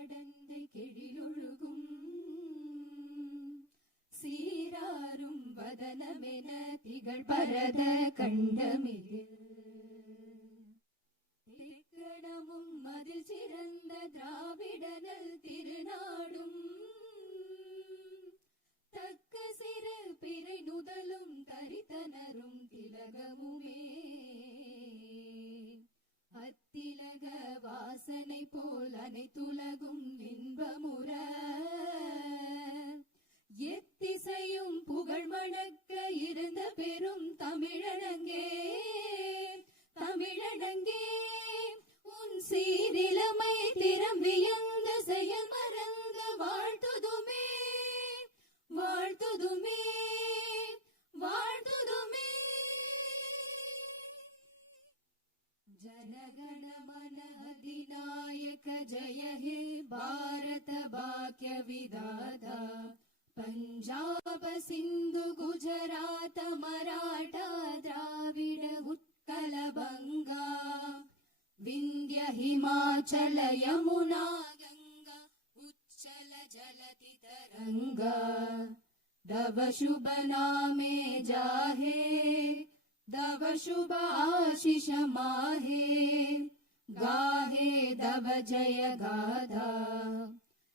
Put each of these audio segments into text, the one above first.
கடந்தை கெழிலொழுகும் சீராரும் வதனமென திகழ் பரத கண்டமிழில் திக்கணமும் அதில் சிறந்த திராவிடனல் திருநாடும் தக்க சிறு பிறை நுதலும் தரித்தனரும் திலகமுமே அத்திலக வாசனை போல் அனைத்துலகும் இன்பமுற எத்திசையும் புகழ் மணக்க இருந்த பெரும் தமிழனங்கே தமிழனங்கே உன் சீரிலமை திறம் வியந்த செயல் மறந்து வாழ்த்துதுமே வாழ்த்துதுமே வாழ்த்துதுமே. जनगण मन अधिनायक जय हे भारत भाग्य विधाता पंजाब सिंधु गुजरात मराठा द्राविड उत्कल बंगा विंध्य हिमाचल यमुना गंगा उच्चल जलति तरंगा दव शुभ नामे जाहे दव शुभ आशीष माहे गाहे दव जय गाधा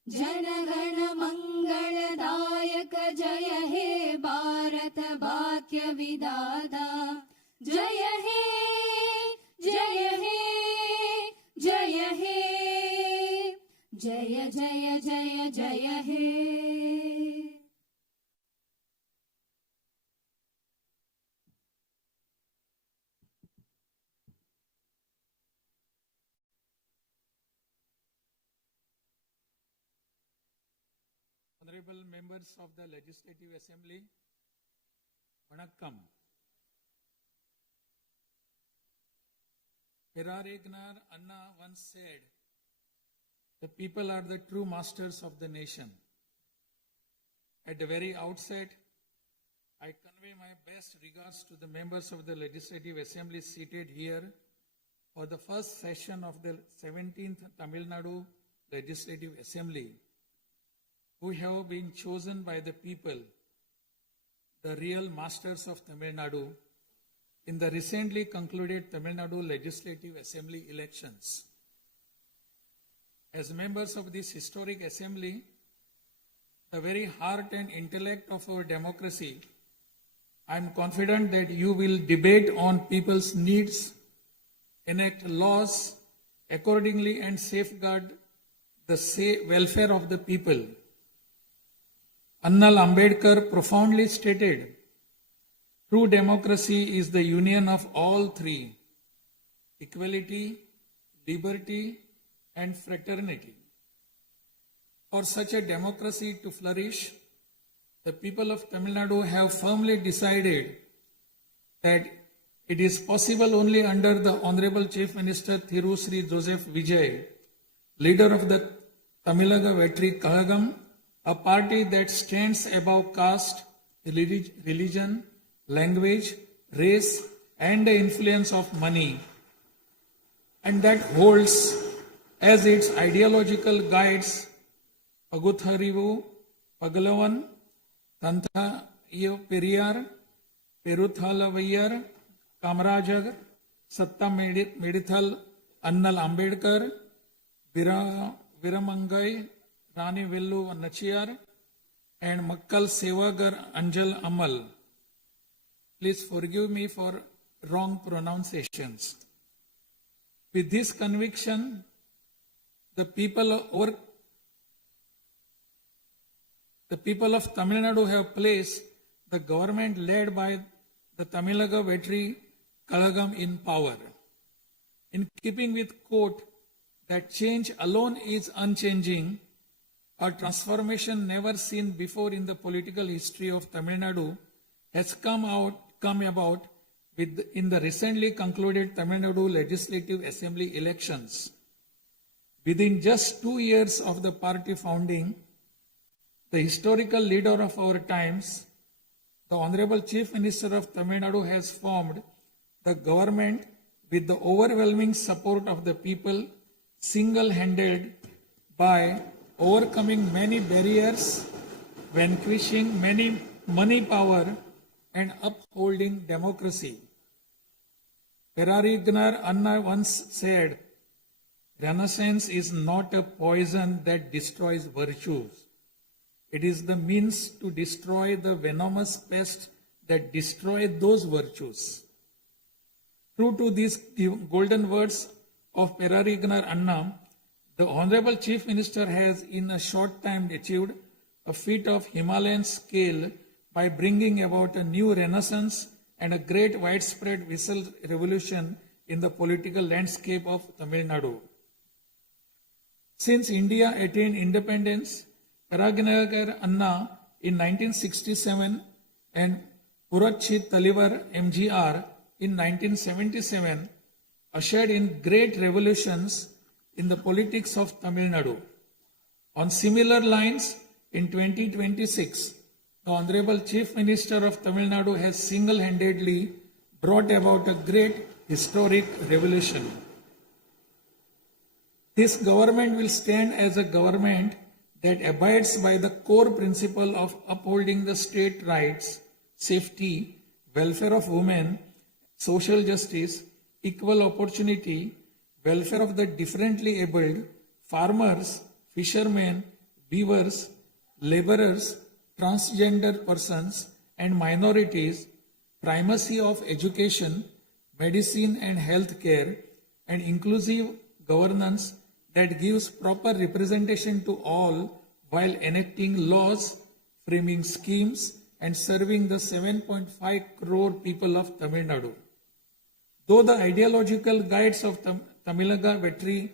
जनगण मंगलदायक जय हे भारत भाग्य विधाता जय हे जय हे जय हे जय जय जय जय हे. Honorable members of the Legislative Assembly, Vanakkam. Perarignar Anna once said, the people are the true masters of the nation. At the very outset, I convey my best regards to the members of the Legislative Assembly seated here for the first session of the 17th Tamil Nadu Legislative Assembly, who have been chosen by the people, the real masters of Tamil Nadu, in the recently concluded Tamil Nadu Legislative Assembly elections. As members of this historic assembly, the very heart and intellect of our democracy, I am confident that you will debate on people's needs, enact laws accordingly, and safeguard the welfare of the people. Annal Ambedkar profoundly stated, true democracy is the union of all three: equality, liberty, and fraternity. For such a democracy to flourish, the people of Tamil Nadu have firmly decided that it is possible only under the Honorable Chief Minister Thiru Sri Joseph Vijay, leader of the Tamilaga Vetri Kalagam, a party that stands above caste, religion, language, race, and the influence of money, and that holds as its ideological guides Pagutharivu, Pagalavan, Tantha Periyar, Peruthalavayar, Kamarajar, Satta Medithal, Annal Ambedkar, Viramangai, Rani Villu Nachiyar, and Makkal Sevagar Anjal Amal. Please forgive me for wrong pronunciations. With this conviction, the people of Tamil Nadu have placed the government led by the Tamilaga Vetri Kalagam in power. In keeping with quote that change alone is unchanging, a transformation never seen before in the political history of Tamil Nadu has come about in the recently concluded Tamil Nadu Legislative Assembly elections. Within just 2 years of the party founding, the historical leader of our times, the Honorable Chief Minister of Tamil Nadu, has formed the government with the overwhelming support of the people, single-handed, by overcoming many barriers, vanquishing many money power, and upholding democracy. Perarignar Anna once said, Renaissance is not a poison that destroys virtues. It is the means to destroy the venomous pest that destroy those virtues. True to these golden words of Perarignar Anna, the Honorable Chief Minister has in a short time achieved a feat of Himalayan scale by bringing about a new renaissance and a great widespread visual revolution in the political landscape of Tamil Nadu. Since India attained independence, Perarignar Anna in 1967 and Puratchi Talivar MGR in 1977 ushered in great revolutions in the politics of Tamil Nadu. On similar lines, in 2026, the Honorable Chief Minister of Tamil Nadu has single-handedly brought about a great historic revolution. This government will stand as a government that abides by the core principle of upholding the state rights, safety, welfare of women, social justice, equal opportunity, welfare of the differently abled, farmers, fishermen, weavers, laborers, transgender persons and minorities, primacy of education, medicine and health care, and inclusive governance that gives proper representation to all while enacting laws, framing schemes, and serving the 7.5 crore people of Tamil Nadu. Though the ideological guides of Tamilaga Vetri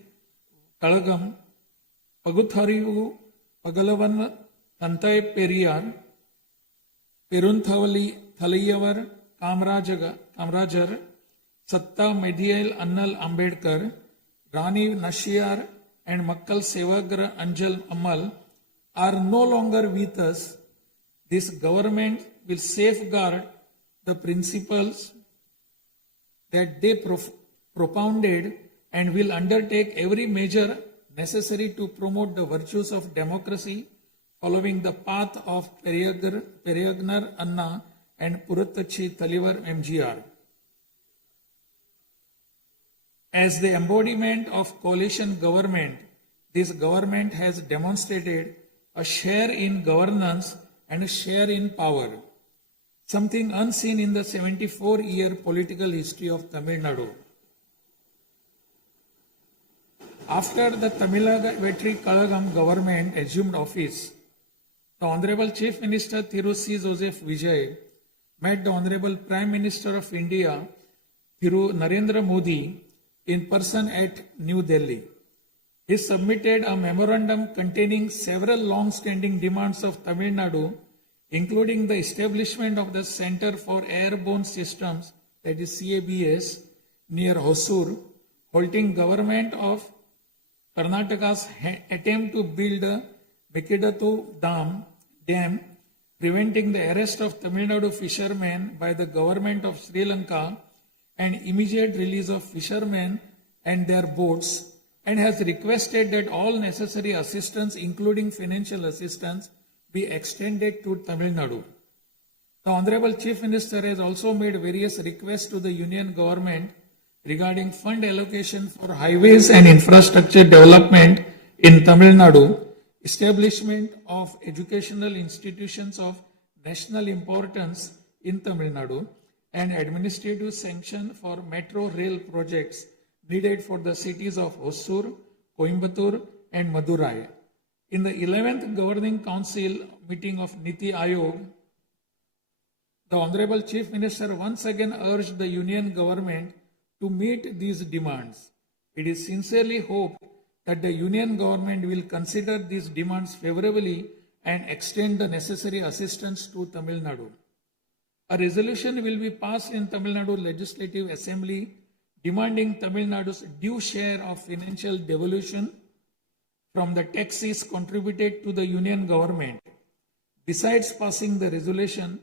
Kalagam, Pagutharivu, Pagalavan, Tantai Periyar, Perunthavali Thalayavar, Kamrajar, Satta Medial Annal Ambedkar, Rani Nashiyar, and Makkal Sevagra Anjal Amal are no longer with us. This government will safeguard the principles that they propounded and will undertake every measure necessary to promote the virtues of democracy following the path of Perarignar Anna and Puratchi Talivar MGR. As the embodiment of coalition government, this government has demonstrated a share in governance and a share in power, something unseen in the 74-year political history of Tamil Nadu. After the TamilNadu Kalagam government assumed office, the Honorable Chief Minister Thiru C. Joseph Vijay met the Honorable Prime Minister of India, Thiru Narendra Modi, in person at New Delhi. He submitted a memorandum containing several long-standing demands of Tamil Nadu, including the establishment of the Center for Airborne Systems, that is CABS, near Hosur, halting government of Karnataka's attempt to build a Bekidatu Dam, preventing the arrest of Tamil Nadu fishermen by the government of Sri Lanka and immediate release of fishermen and their boats, and has requested that all necessary assistance, including financial assistance, be extended to Tamil Nadu. The Honorable Chief Minister has also made various requests to the Union Government regarding fund allocation for highways and infrastructure development in Tamil Nadu, establishment of educational institutions of national importance in Tamil Nadu, and administrative sanction for metro rail projects needed for the cities of Hosur, Coimbatore, and Madurai. In the 11th Governing Council meeting of Niti Aayog, the Honorable Chief Minister once again urged the Union Government to meet these demands. It is sincerely hoped that the Union Government will consider these demands favorably and extend the necessary assistance to Tamil Nadu. A resolution will be passed in Tamil Nadu Legislative Assembly demanding Tamil Nadu's due share of financial devolution from the taxes contributed to the Union Government. Besides passing the resolution,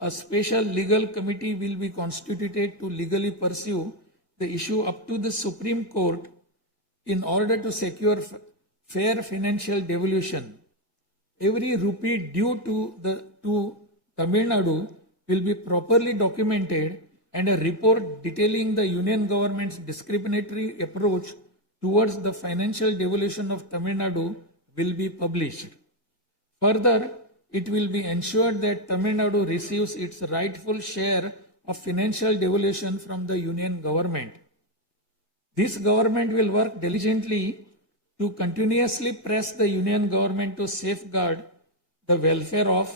a special legal committee will be constituted to legally pursue the issue up to the Supreme Court in order to secure fair financial devolution. Every rupee due to Tamil Nadu will be properly documented, and a report detailing the union government's discriminatory approach towards the financial devolution of Tamil Nadu will be published. Further, it will be ensured that Tamil Nadu receives its rightful share of financial devolution from the union government. This government will work diligently to continuously press the union government to safeguard the welfare of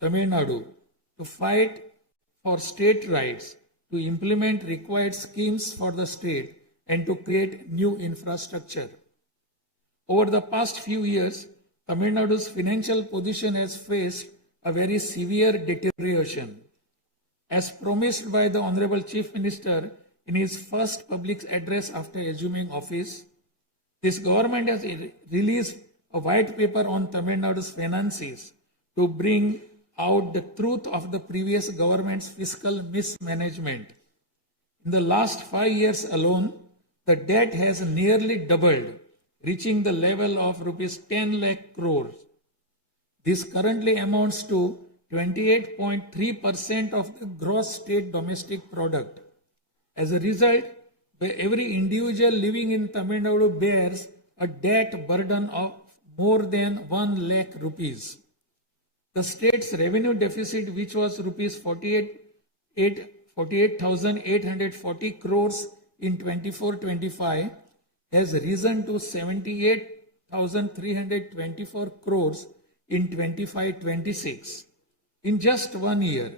Tamil Nadu, to fight for state rights, to implement required schemes for the state, and to create new infrastructure. Over the past few years, Tamil Nadu's financial position has faced a very severe deterioration. As promised by the Honorable Chief Minister in his first public address after assuming office, this government has released a white paper on Tamil Nadu's finances to bring out the truth of the previous government's fiscal mismanagement. In the last 5 years alone, the debt has nearly doubled, reaching the level of rupees 10 lakh crores. This currently amounts to 28.3% of the gross state domestic product. As a result, every individual living in Tamil Nadu bears a debt burden of more than 1 lakh rupees. The state's revenue deficit, which was rupees 48,840 crores in 24-25, has risen to 78,324 crores in 25-26 in just 1 year,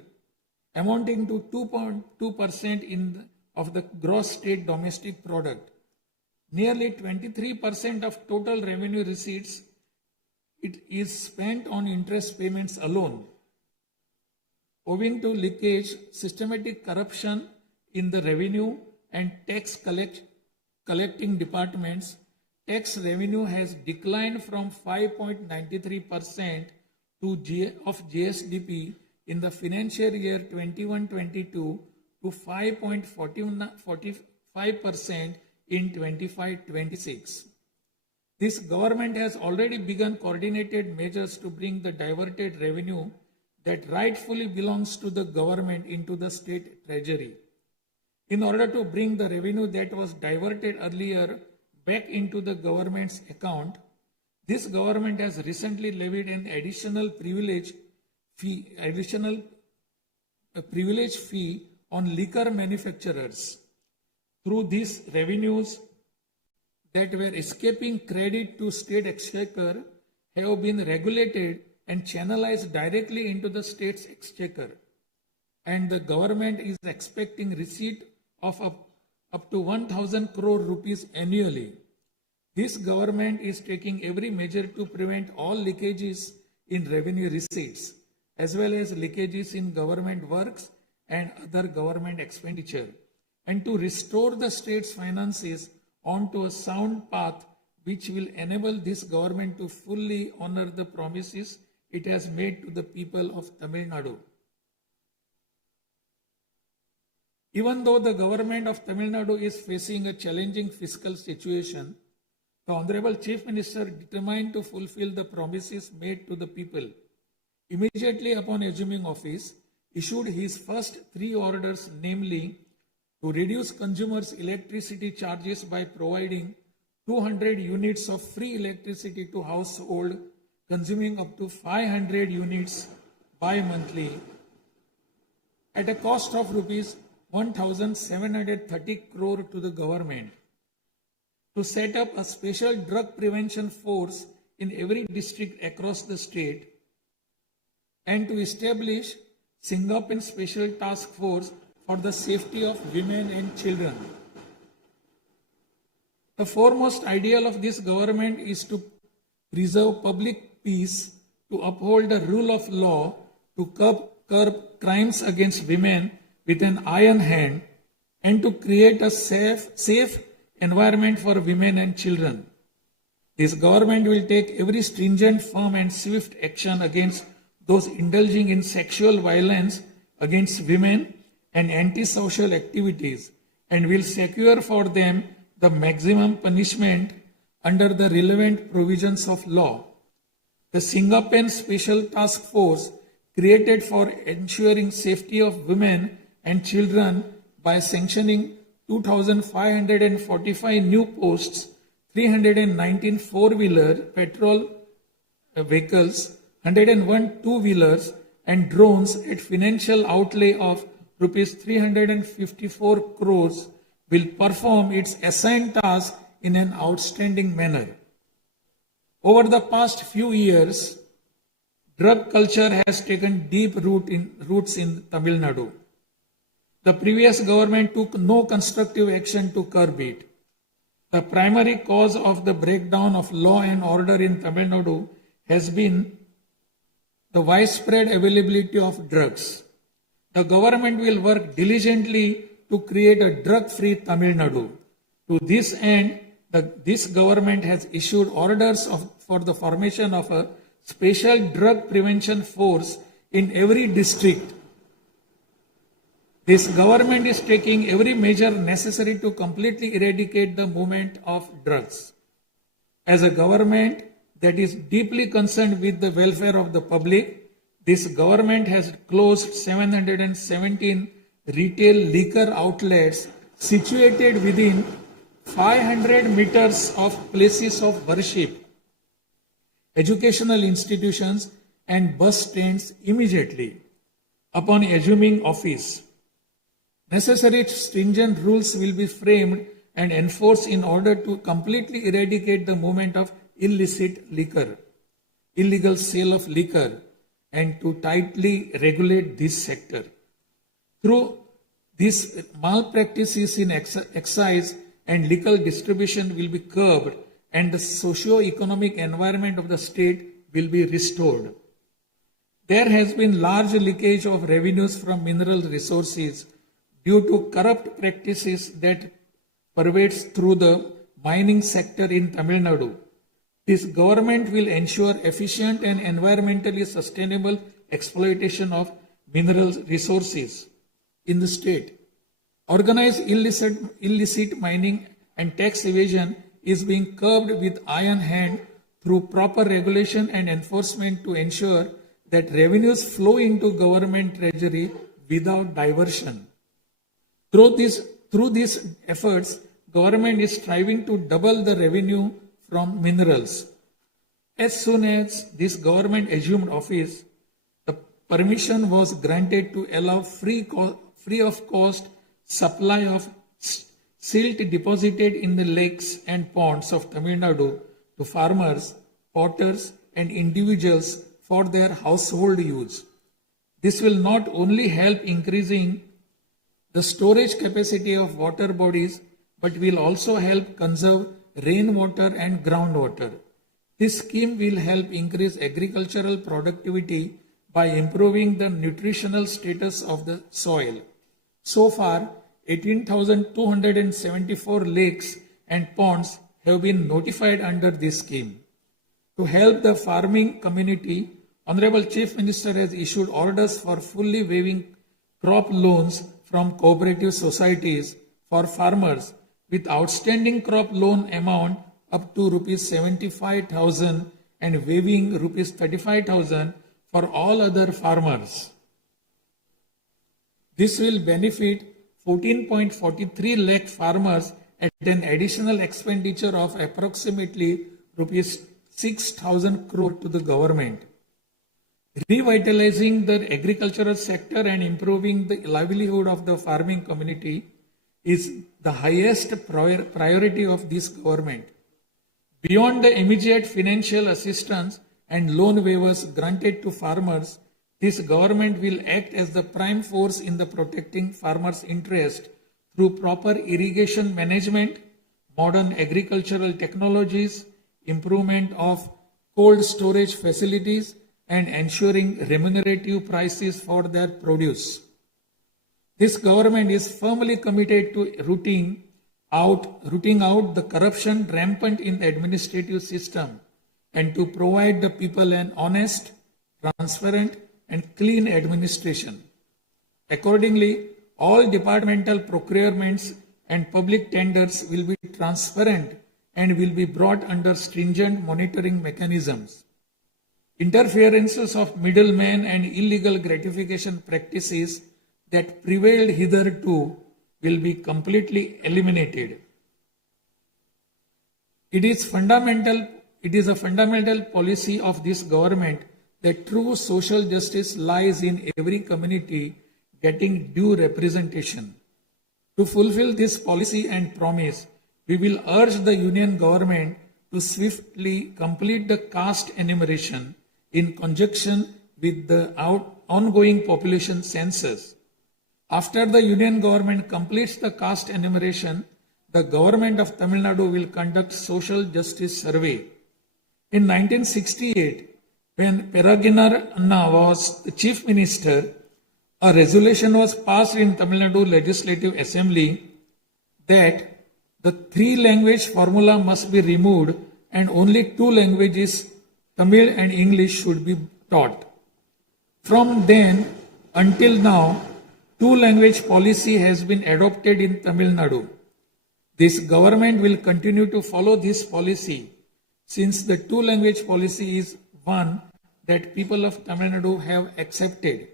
amounting to 2.2% of the gross state domestic product. Nearly 23% of total revenue receipts is spent on interest payments alone. Owing to leakage, systematic corruption in the revenue and tax collecting departments, tax revenue has declined from 5.93% of GSDP in the financial year 21-22 to 5.45% in 25-26. This government has already begun coordinated measures to bring the diverted revenue that rightfully belongs to the government into the state treasury. In order to bring the revenue that was diverted earlier back into the government's account, this government has recently levied an additional privilege fee on liquor manufacturers. Through these revenues that were escaping credit to state exchequer have been regulated and channelized directly into the state's exchequer, and the government is expecting receipt of up to 1,000 crore rupees annually. This government is taking every measure to prevent all leakages in revenue receipts, as well as leakages in government works and other government expenditure, and to restore the state's finances onto a sound path which will enable this government to fully honor the promises it has made to the people of Tamil Nadu. Even though the government of Tamil Nadu is facing a challenging fiscal situation, the Honorable Chief Minister, determined to fulfill the promises made to the people, immediately upon assuming office, issued his first 3 orders, namely, to reduce consumers' electricity charges by providing 200 units of free electricity to household consuming up to 500 units bi-monthly at a cost of rupees 1,730 crore to the government, to set up a special drug prevention force in every district across the state, and to establish Singapore Special Task Force for the safety of women and children. The foremost ideal of this government is to preserve public peace, to uphold the rule of law, to curb crimes against women with an iron hand, and to create a safe environment for women and children. This government will take every stringent, firm and swift action against those indulging in sexual violence against women and antisocial activities, and will secure for them the maximum punishment under the relevant provisions of law. The Singapen Special Task Force created for ensuring safety of women and children by sanctioning 2,545 new posts, 319 four-wheeler petrol vehicles, 101 two-wheelers and drones at financial outlay of rupees 354 crores will perform its assigned task in an outstanding manner. Over the past few years, drug culture has taken deep roots in Tamil Nadu. The previous government took no constructive action to curb it. The primary cause of the breakdown of law and order in Tamil Nadu has been the widespread availability of drugs. The government will work diligently to create a drug-free Tamil Nadu. To this end, this government has issued orders for the formation of a special drug prevention force in every district. This government is taking every measure necessary to completely eradicate the movement of drugs. As a government that is deeply concerned with the welfare of the public, this government has closed 717 retail liquor outlets situated within 500 meters of places of worship, educational institutions and bus stands immediately upon assuming office. Necessary stringent rules will be framed and enforced in order to completely eradicate the movement of illicit liquor, illegal sale of liquor, and to tightly regulate this sector. Through these malpractices in excise and liquor distribution will be curbed and the socio-economic environment of the state will be restored. There has been large leakage of revenues from mineral resources due to corrupt practices that pervades through the mining sector in Tamil Nadu. This government will ensure efficient and environmentally sustainable exploitation of mineral resources in the state. Organized illicit mining and tax evasion is being curbed with iron hand through proper regulation and enforcement to ensure that revenues flow into government treasury without diversion. Through these efforts, government is striving to double the revenue from minerals. As soon as this government assumed office, the permission was granted to allow free of cost supply of silt deposited in the lakes and ponds of Tamil Nadu to farmers, potters and individuals for their household use. This will not only help increasing the storage capacity of water bodies, but will also help conserve rainwater and groundwater. This scheme will help increase agricultural productivity by improving the nutritional status of the soil. So far, 18,274 lakes and ponds have been notified under this scheme. To help the farming community, Honorable Chief Minister has issued orders for fully waiving crop loans from cooperative societies for farmers with outstanding crop loan amount up to rupees 75,000 and waiving rupees 35,000 for all other farmers. This will benefit 14.43 lakh farmers at an additional expenditure of approximately rupees 6,000 crore to the government. Revitalizing the agricultural sector and improving the livelihood of the farming community is the highest priority of this government. Beyond the immediate financial assistance and loan waivers granted to farmers, this government will act as the prime force in the protecting farmers' interest through proper irrigation management, modern agricultural technologies, improvement of cold storage facilities, and ensuring remunerative prices for their produce. This government is firmly committed to rooting out the corruption rampant in the administrative system and to provide the people an honest, transparent, and clean administration. Accordingly, all departmental procurements and public tenders will be transparent and will be brought under stringent monitoring mechanisms. Interferences of middlemen and illegal gratification practices that prevailed hitherto will be completely eliminated. It is a fundamental policy of this government that true social justice lies in every community getting due representation. To fulfill this policy and promise, we will urge the Union government to swiftly complete the caste enumeration in conjunction with the ongoing population census. After the Union government completes the caste enumeration, the government of Tamil Nadu will conduct social justice survey. In 1968, when Peregrinath Anna was the chief minister, a resolution was passed in Tamil Nadu Legislative Assembly that the 3-language formula must be removed and only 2 languages, Tamil and English, should be taught. From then until now, 2-language policy has been adopted in Tamil Nadu. This government will continue to follow this policy since the 2-language policy is one that people of Tamil Nadu have accepted.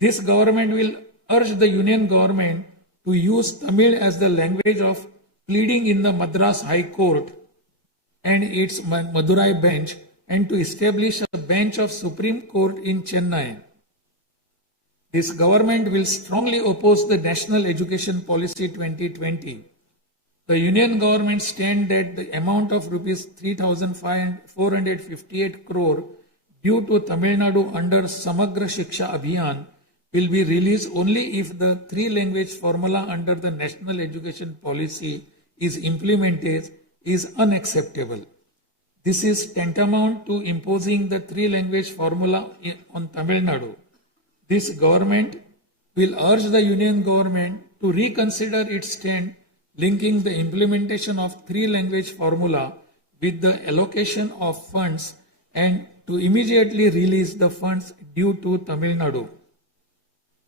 This government will urge the Union government to use Tamil as the language of pleading in the Madras High Court and its Madurai bench, and to establish a bench of Supreme Court in Chennai. This government will strongly oppose the National Education Policy 2020. The Union government stands that the amount of rupees 3,458 crore due to Tamil Nadu under Samagra Shiksha Abhiyan will be released only if the 3-language formula under the National Education Policy is implemented is unacceptable. This is tantamount to imposing the 3-language formula on Tamil Nadu. This government will urge the Union government to reconsider its stand linking the implementation of 3-language formula with the allocation of funds and to immediately release the funds due to Tamil Nadu.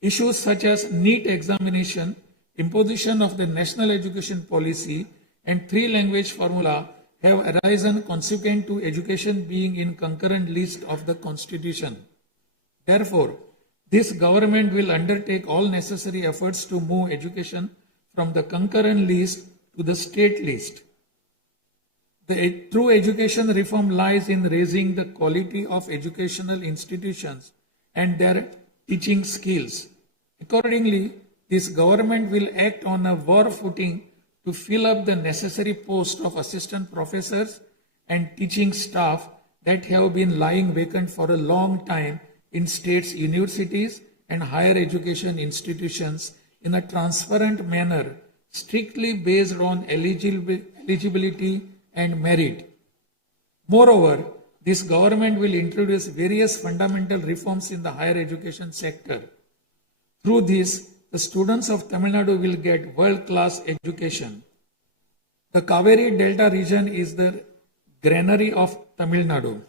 Issues such as NEET examination, imposition of the National Education Policy and 3-language formula have arisen consequent to education being in concurrent list of the Constitution. Therefore, this government will undertake all necessary efforts to move education from the concurrent list to the state list. The true education reform lies in raising the quality of educational institutions and their teaching skills. Accordingly, this government will act on a war footing to fill up the necessary posts of assistant professors and teaching staff that have been lying vacant for a long time in states' universities and higher education institutions in a transparent manner, strictly based on eligibility and merit. Moreover, this government will introduce various fundamental reforms in the higher education sector. Through this, the students of Tamil Nadu will get world-class education. The Kaveri Delta region is the granary of Tamil Nadu.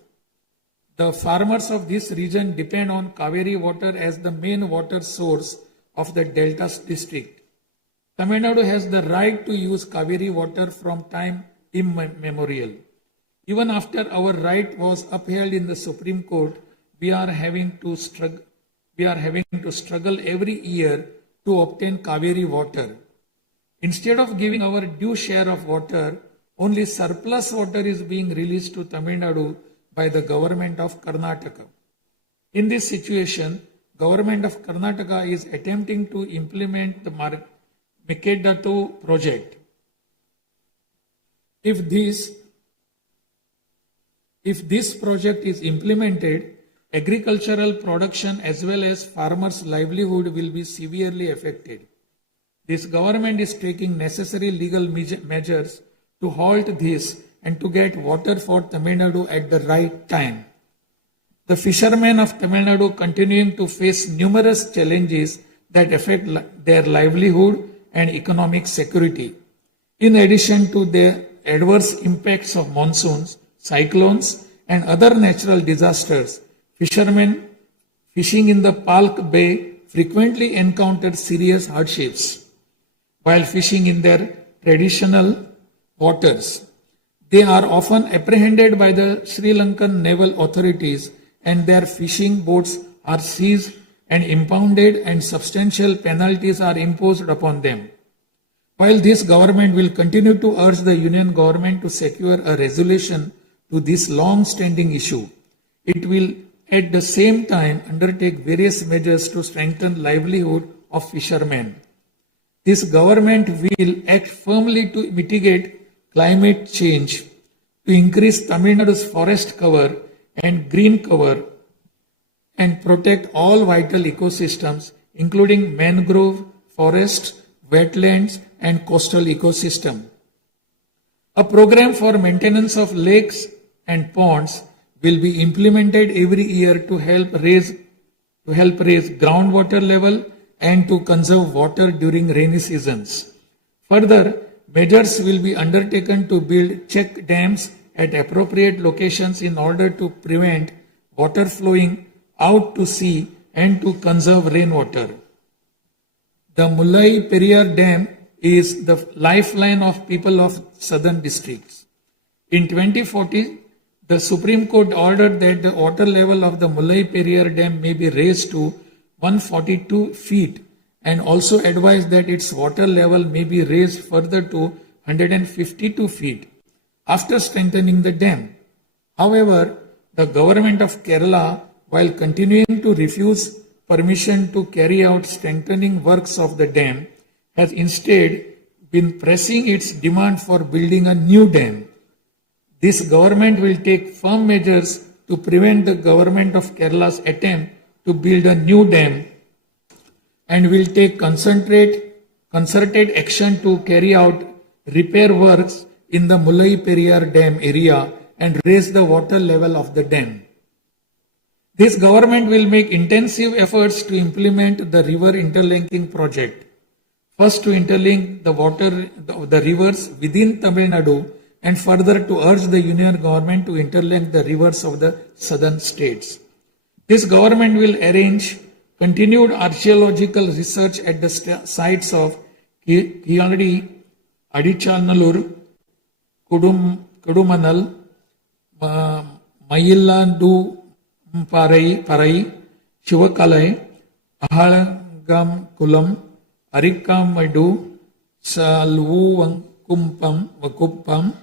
The farmers of this region depend on Kaveri water as the main water source of the Delta district. Tamil Nadu has the right to use Kaveri water from time immemorial. Even after our right was upheld in the Supreme Court, we are having to struggle every year to obtain Kaveri water. Instead of giving our due share of water, only surplus water is being released to Tamil Nadu by the government of Karnataka. In this situation, government of Karnataka is attempting to implement the Mekedatu project. If this project is implemented, agricultural production as well as farmers' livelihood will be severely affected. This government is taking necessary legal measures to halt this and to get water for Tamil Nadu at the right time. The fishermen of Tamil Nadu continuing to face numerous challenges that affect their livelihood and economic security. In addition to the adverse impacts of monsoons, cyclones, and other natural disasters, fishermen fishing in the Palk Bay frequently encounter serious hardships while fishing in their traditional waters. They are often apprehended by the Sri Lankan naval authorities and their fishing boats are seized and impounded and substantial penalties are imposed upon them. While this government will continue to urge the union government to secure a resolution to this long-standing issue, it will at the same time undertake various measures to strengthen livelihood of fishermen. This government will act firmly to mitigate climate change, to increase Tamil Nadu's forest cover and green cover, and protect all vital ecosystems, including mangrove, forests, wetlands, and coastal ecosystem. A program for maintenance of lakes and ponds will be implemented every year to help raise groundwater level and to conserve water during rainy seasons. Further, measures will be undertaken to build check dams at appropriate locations in order to prevent water flowing out to sea and to conserve rainwater. The Mullai Periyar Dam is the lifeline of people of southern districts. In 2040, the Supreme Court ordered that the water level of the Mullai Periyar Dam may be raised to 142 feet and also advised that its water level may be raised further to 152 feet after strengthening the dam. However, the government of Kerala, while continuing to refuse permission to carry out strengthening works of the dam, has instead been pressing its demand for building a new dam. This government will take firm measures to prevent the government of Kerala's attempt to build a new dam and will take concerted action to carry out repair works in the Mullai Periyar Dam area and raise the water level of the dam. This government will make intensive efforts to implement the river interlinking project. First, to interlink the rivers within Tamil Nadu, and further to urge the union government to interlink the rivers of the southern states. This government will arrange continued archaeological research at the sites of Kiyadi, Adichanallur, Kudumanal, Mayillandu Parai, Shivakalai, Ahalgam Kulam, Arikamadu, Vakuppam,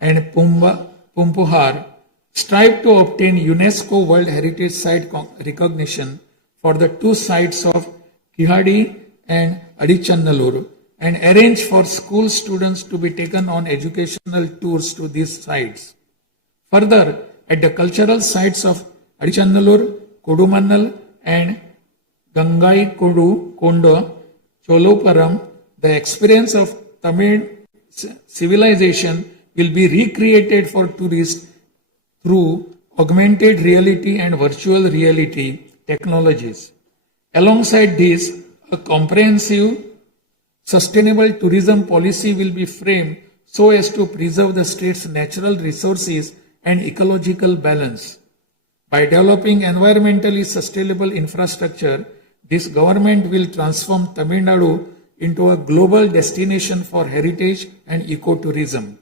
and Pumpuhar strive to obtain UNESCO World Heritage Site recognition for the two sites of Kihadi and Adichanallur and arrange for school students to be taken on educational tours to these sites. Further, at the cultural sites of Adichanallur, Kodumannal and Gangai Kondo, Choloparam, the experience of Tamil civilization will be recreated for tourists through augmented reality and virtual reality technologies. Alongside this, a comprehensive, sustainable tourism policy will be framed so as to preserve the state's natural resources and ecological balance. By developing environmentally sustainable infrastructure, this government will transform Tamil Nadu into a global destination for heritage and ecotourism.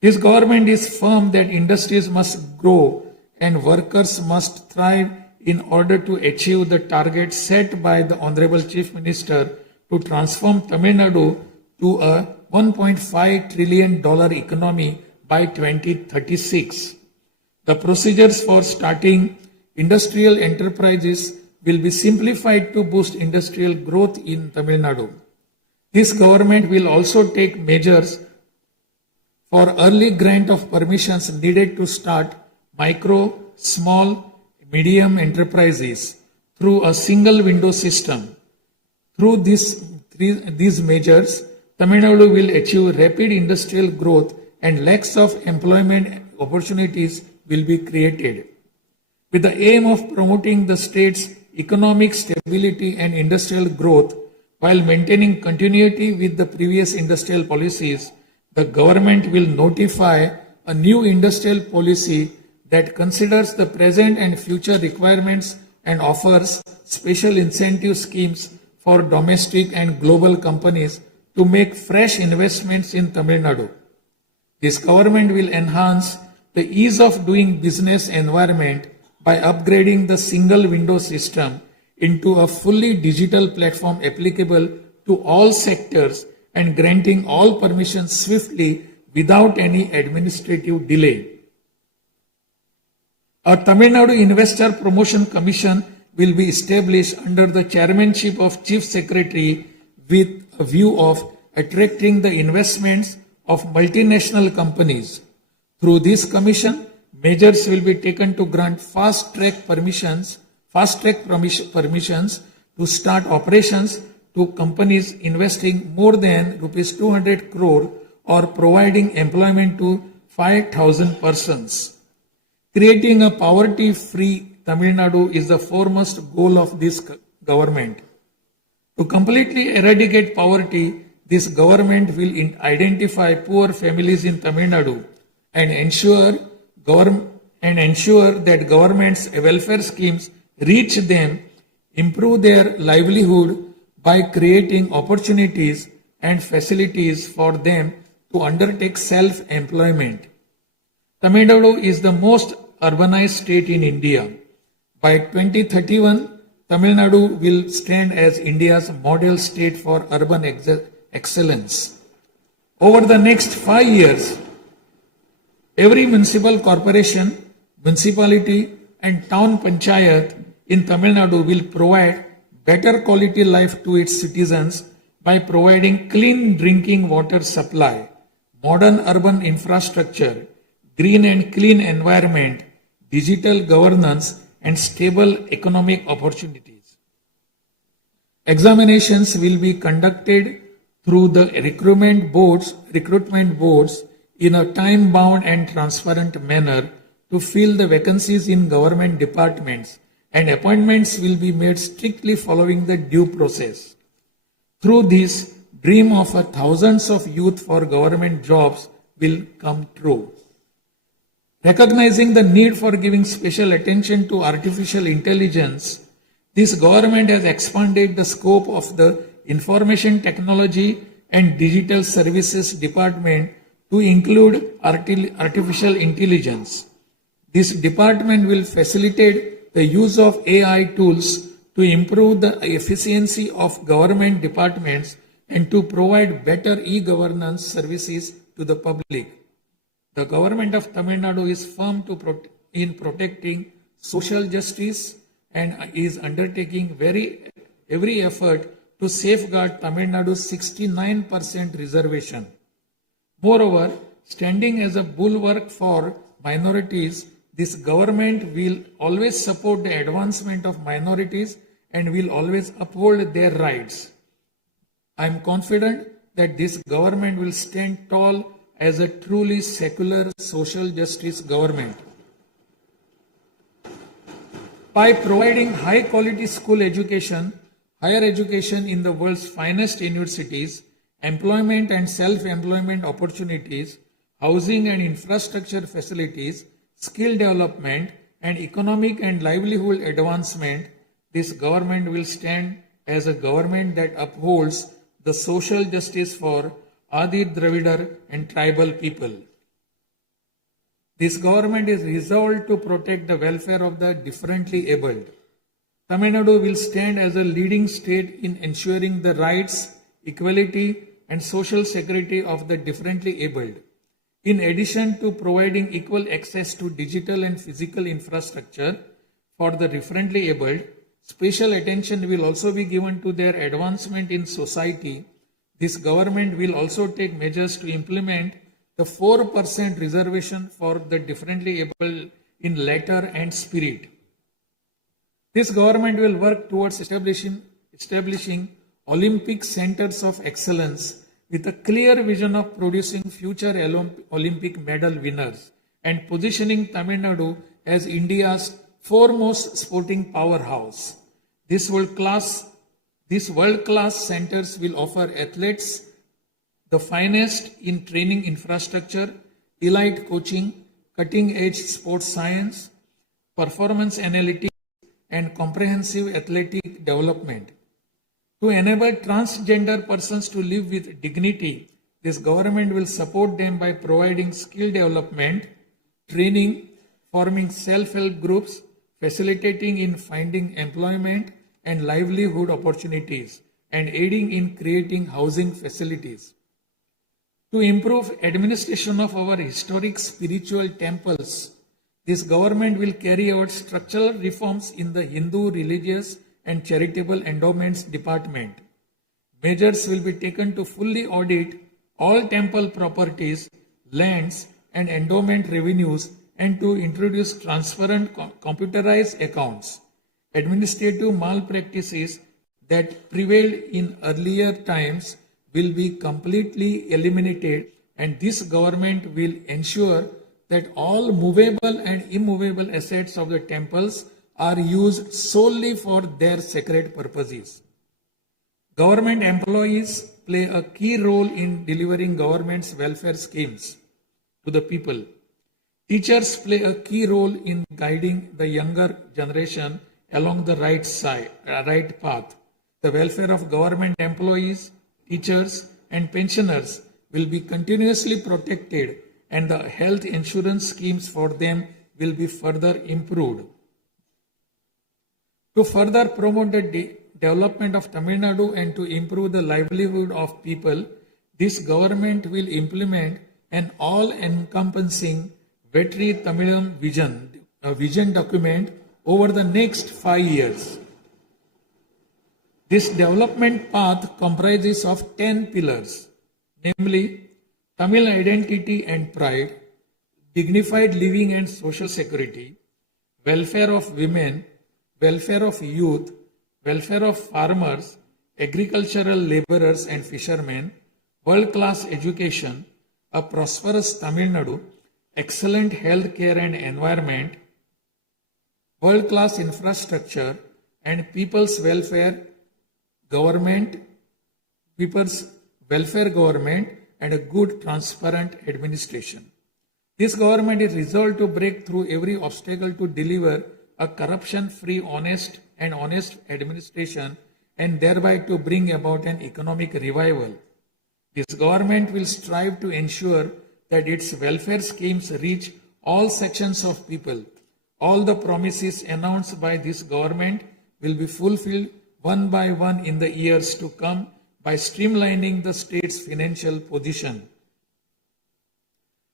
This government is firm that industries must grow and workers must thrive in order to achieve the target set by the Honorable Chief Minister to transform Tamil Nadu to a $1.5 trillion economy by 2036. The procedures for starting industrial enterprises will be simplified to boost industrial growth in Tamil Nadu. This government will also take measures for early grant of permissions needed to start micro, small, medium enterprises through a single window system. Through these measures, Tamil Nadu will achieve rapid industrial growth and lakhs of employment opportunities will be created. With the aim of promoting the state's economic stability and industrial growth while maintaining continuity with the previous industrial policies, the government will notify a new industrial policy that considers the present and future requirements and offers special incentive schemes for domestic and global companies to make fresh investments in Tamil Nadu. This government will enhance the ease of doing business environment by upgrading the single window system into a fully digital platform applicable to all sectors and granting all permissions swiftly without any administrative delay. A Tamil Nadu Investor Promotion Commission will be established under the chairmanship of Chief Secretary with a view of attracting the investments of multinational companies. Through this commission, measures will be taken to grant fast-track permissions to start operations to companies investing more than rupees 200 crore or providing employment to 5,000 persons. Creating a poverty-free Tamil Nadu is the foremost goal of this government. To completely eradicate poverty, this government will identify poor families in Tamil Nadu and ensure that government's welfare schemes reach them, improve their livelihood by creating opportunities and facilities for them to undertake self-employment. Tamil Nadu is the most urbanized state in India. By 2031, Tamil Nadu will stand as India's model state for urban excellence. Over the next 5 years, every municipal corporation, municipality and town panchayat in Tamil Nadu will provide better quality life to its citizens by providing clean drinking water supply, modern urban infrastructure, green and clean environment, digital governance and stable economic opportunities. Examinations will be conducted through the recruitment boards in a time-bound and transparent manner to fill the vacancies in government departments, and appointments will be made strictly following the due process. Through this, dream of thousands of youth for government jobs will come true. Recognizing the need for giving special attention to artificial intelligence, this government has expanded the scope of the Information Technology and Digital Services Department to include artificial intelligence. This department will facilitate the use of AI tools to improve the efficiency of government departments and to provide better e-governance services to the public. The government of Tamil Nadu is firm in protecting social justice and is undertaking every effort to safeguard Tamil Nadu's 69% reservation. Moreover, standing as a bulwark for minorities, this government will always support the advancement of minorities and will always uphold their rights. I am confident that this government will stand tall as a truly secular social justice government. By providing high quality school education, higher education in the world's finest universities, employment and self-employment opportunities, housing and infrastructure facilities, skill development, and economic and livelihood advancement, this government will stand as a government that upholds the social justice for Adi Dravidar and tribal people. This government is resolved to protect the welfare of the differently abled. Tamil Nadu will stand as a leading state in ensuring the rights, equality, and social security of the differently abled. In addition to providing equal access to digital and physical infrastructure for the differently abled, special attention will also be given to their advancement in society. This government will also take measures to implement the 4% reservation for the differently able in letter and spirit. This government will work towards establishing Olympic centers of excellence with a clear vision of producing future Olympic medal winners and positioning Tamil Nadu as India's foremost sporting powerhouse. These world-class centers will offer athletes the finest in training infrastructure, elite coaching, cutting-edge sports science, performance analytics, and comprehensive athletic development. To enable transgender persons to live with dignity, this government will support them by providing skill development, training, forming self-help groups, facilitating in finding employment and livelihood opportunities, and aiding in creating housing facilities. To improve administration of our historic spiritual temples, this government will carry out structural reforms in the Hindu religious and charitable endowments department. Measures will be taken to fully audit all temple properties, lands, and endowment revenues, and to introduce transparent computerized accounts. Administrative malpractices that prevailed in earlier times will be completely eliminated, and this government will ensure that all movable and immovable assets of the temples are used solely for their sacred purposes. Government employees play a key role in delivering government's welfare schemes to the people. Teachers play a key role in guiding the younger generation along the right path. The welfare of government employees, teachers, and pensioners will be continuously protected, and the health insurance schemes for them will be further improved. To further promote the development of Tamil Nadu and to improve the livelihood of people, this government will implement an all-encompassing Vetri Tamilam vision document over the next 5 years. This development path comprises of 10 pillars, namely Tamil identity and pride, dignified living and social security, welfare of women, welfare of youth, welfare of farmers, agricultural laborers and fishermen, world-class education, a prosperous Tamil Nadu, excellent health care and environment, world-class infrastructure, and people's welfare government, and a good transparent administration. This government is resolved to break through every obstacle to deliver a corruption-free, honest administration, and thereby to bring about an economic revival. This government will strive to ensure that its welfare schemes reach all sections of people. All the promises announced by this government will be fulfilled one by one in the years to come by streamlining the state's financial position.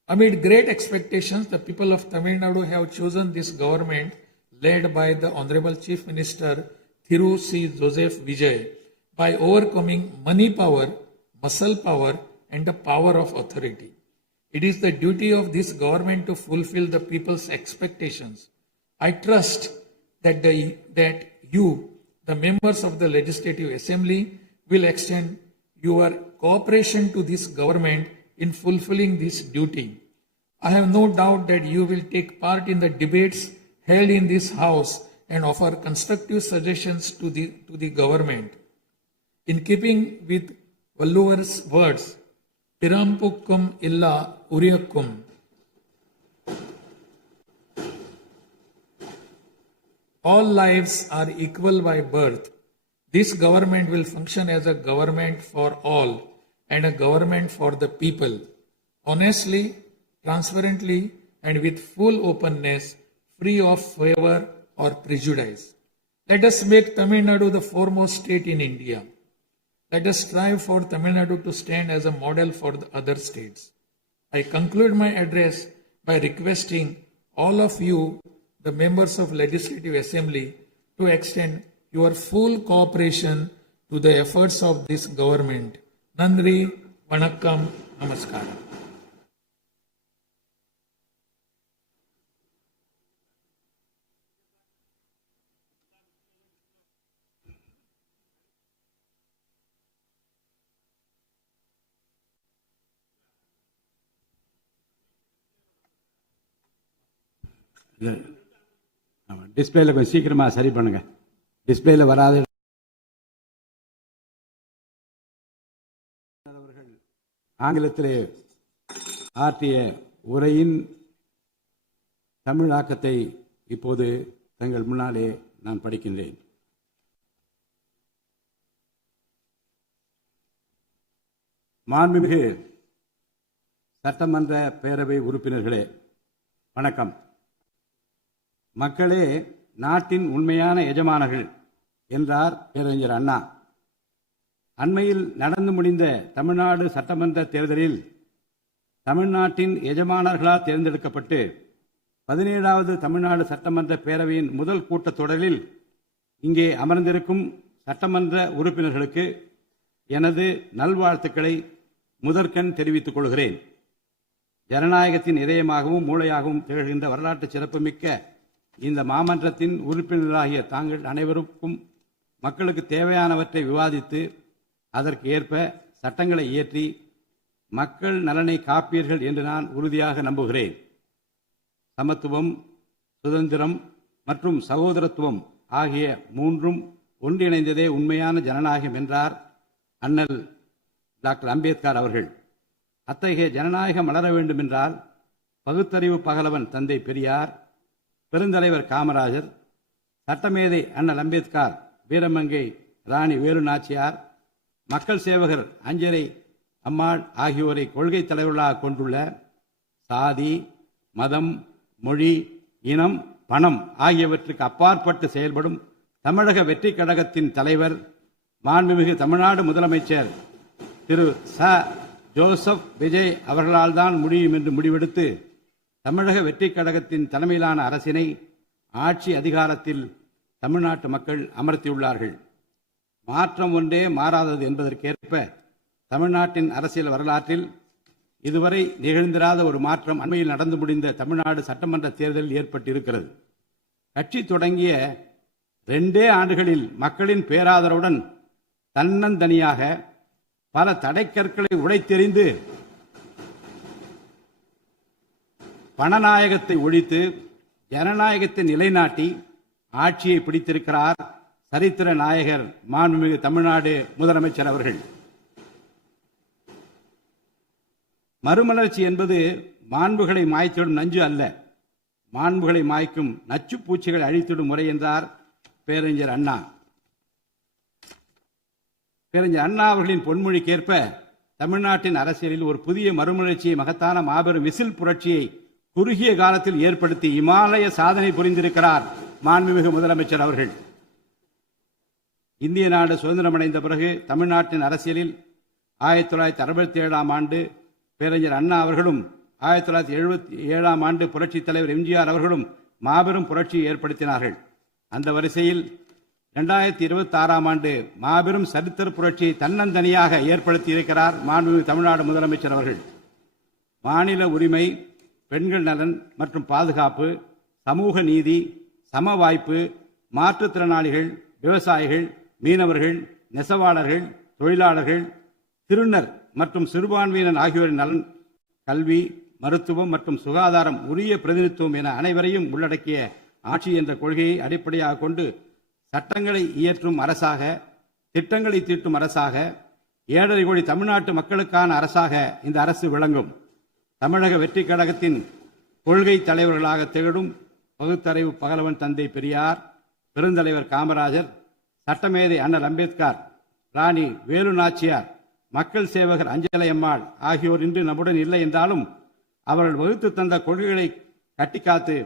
Amid great expectations, the people of Tamil Nadu have chosen this government led by the Honorable Chief Minister Thiru C. Joseph Vijay by overcoming money power, muscle power, and the power of authority. It is the duty of this government to fulfill the people's expectations. I trust that you, the members of the Legislative Assembly, will extend your cooperation to this government in fulfilling this duty. I have no doubt that you will take part in the debates held in this House and offer constructive suggestions to the government. In keeping with Valluvar's words, Pirampukkum illa Uriyakkum, all lives are equal by birth. This government will function as a government for all and a government for the people, honestly, transparently, and with full openness, free of favor or prejudice. Let us make Tamil Nadu the foremost state in India. Let us strive for Tamil Nadu to stand as a model for the other states. I conclude my address by requesting all of you, the members of Legislative Assembly, to extend your full cooperation to the efforts of this government. Nandri, Vanakkam, Namaskaram. டிஸ்பிளேல கொஞ்சம் சீக்கிரமா சரி பண்ணுங்க. டிஸ்பிளேல வராது. ஆங்கிலத்திலே ஆற்றிய உரையின் தமிழாக்கத்தை இப்போது தங்கள் முன்னாலே நான் படிக்கின்றேன். மாண்புமிகு சட்டமன்ற பேரவை உறுப்பினர்களே, வணக்கம். மக்களே நாட்டின் உண்மையான எஜமானர்கள் என்றார் பேரறிஞர் அண்ணா. அண்மையில் நடந்து முடிந்த தமிழ்நாடு சட்டமன்ற தேர்தலில் தமிழ்நாட்டின் எஜமானர்களால் தேர்ந்தெடுக்கப்பட்டு 17வது தமிழ்நாடு சட்டமன்ற பேரவையின் முதல் கூட்டத்தொடரில் இங்கே அமர்ந்திருக்கும் சட்டமன்ற உறுப்பினர்களுக்கு எனது நல்வாழ்த்துக்களை முதற்கண் தெரிவித்துக் கொள்கிறேன். ஜனநாயகத்தின் இதயமாகவும் மூளையாகவும் திகழ்கின்ற வரலாற்று சிறப்புமிக்க இந்த மாமன்றத்தின் உறுப்பினர்களாகிய தாங்கள் அனைவருக்கும் மக்களுக்கு தேவையானவற்றை விவாதித்து அதற்கு ஏற்ப சட்டங்களை இயற்றி மக்கள் நலனை காப்பீர்கள் என்று நான் உறுதியாக நம்புகிறேன். சமத்துவம், சுதந்திரம் மற்றும் சகோதரத்துவம் ஆகிய மூன்றும் ஒன்றிணைந்ததே உண்மையான ஜனநாயகம் என்றார் அண்ணல் டாக்டர் அம்பேத்கர் அவர்கள். அத்தகைய ஜனநாயகம் வளர வேண்டுமென்றால் பகுத்தறிவு பகலவன் தந்தை பெரியார், பெருந்தலைவர் காமராஜர், சட்டமேதை அண்ணல் அம்பேத்கர், வீரமங்கை ராணி வேலு நாச்சியார், மக்கள் சேவகர் அஞ்சரை அம்மாள் ஆகியோரை கொள்கை தலைவர்களாக கொண்டுள்ள சாதி, மதம், மொழி, இனம், பணம் ஆகியவற்றுக்கு அப்பாற்பட்டு செயல்படும் தமிழக வெற்றி கழகத்தின் தலைவர் மாண்புமிகு தமிழ்நாடு முதலமைச்சர் திரு ச. ஜோசப் விஜய் அவர்களால் தான் முடியும் என்று முடிவெடுத்து தமிழக வெற்றி கழகத்தின் தலைமையிலான அரசினை ஆட்சி அதிகாரத்தில் தமிழ்நாட்டு மக்கள் அமர்த்தியுள்ளார்கள். மாற்றம் ஒன்றே மாறாதது என்பதற்கேற்ப தமிழ்நாட்டின் அரசியல் வரலாற்றில் இதுவரை நிகழ்ந்திராத ஒரு மாற்றம் அண்மையில் நடந்து முடிந்த தமிழ்நாடு சட்டமன்ற தேர்தலில் ஏற்பட்டிருக்கிறது. கட்சி தொடங்கிய 2 ஆண்டுகளில் மக்களின் பேராதரவுடன் தன்னந்தனியாக பல தடைக்கற்களை உடைத்தெறிந்து பணநாயகத்தை ஒழித்து ஜனநாயகத்தை நிலைநாட்டி ஆட்சியை பிடித்திருக்கிறார் சரித்திர நாயகர் மாண்புமிகு தமிழ்நாடு முதலமைச்சர் அவர்கள். மறுமலர்ச்சி என்பது மாண்புகளை மாய்த்திடும் நஞ்சு அல்ல, மாண்புகளை மாய்க்கும் நச்சு பூச்சிகளை அழித்திடும் முறை என்றார் பேரறிஞர் அண்ணா. பேரறிஞர் அண்ணா அவர்களின் பொன்மொழிக்கேற்ப தமிழ்நாட்டின் அரசியலில் ஒரு புதிய மறுமலர்ச்சியை, மகத்தான மாபெரும் விசில் புரட்சியை குறுகிய காலத்தில் ஏற்படுத்தி இமாலய சாதனை புரிந்திருக்கிறார் மாண்புமிகு முதலமைச்சர் அவர்கள். இந்திய நாடு சுதந்திரமடைந்த பிறகு தமிழ்நாட்டின் அரசியலில் 1967ஆம் ஆண்டு பேரறிஞர் அண்ணா அவர்களும் 1977ஆம் ஆண்டு புரட்சித் தலைவர் எம்ஜிஆர் அவர்களும் மாபெரும் புரட்சியை ஏற்படுத்தினார்கள். அந்த வரிசையில் 2026ஆம் ஆண்டு மாபெரும் சரித்திர புரட்சியை தன்னந்தனியாக ஏற்படுத்தி இருக்கிறார் மாண்புமிகு தமிழ்நாடு முதலமைச்சர் அவர்கள். மாநில உரிமை, பெண்கள் நலன் மற்றும் பாதுகாப்பு, சமூக நீதி, சம வாய்ப்பு, மாற்றுத்திறனாளிகள், விவசாயிகள், மீனவர்கள், நெசவாளர்கள், தொழிலாளர்கள், திருநர் மற்றும் சிறுபான்மையினர் ஆகியோரின் நலன், கல்வி, மருத்துவம் மற்றும் சுகாதாரம், உரிய பிரதிநிதித்துவம் என அனைவரையும் உள்ளடக்கிய ஆட்சி என்ற கொள்கையை அடிப்படையாக கொண்டு சட்டங்களை இயற்றும் அரசாக, திட்டங்களை தீட்டும் அரசாக, 7.5 கோடி தமிழ்நாட்டு மக்களுக்கான அரசாக இந்த அரசு விளங்கும். தமிழக வெற்றி கழகத்தின் கொள்கை தலைவர்களாக திகழும் பகுத்தறிவு பகலவன் தந்தை பெரியார், பெருந்தலைவர் காமராஜர், சட்டமேதை அண்ணல் அம்பேத்கர், ராணி வேலு நாச்சியார், மக்கள் சேவகர் அஞ்சலை அம்மாள் ஆகியோர் இன்று நம்முடன் இல்லை என்றாலும் அவர்கள் வகுத்து தந்த கொள்கைகளை கட்டிக்காத்து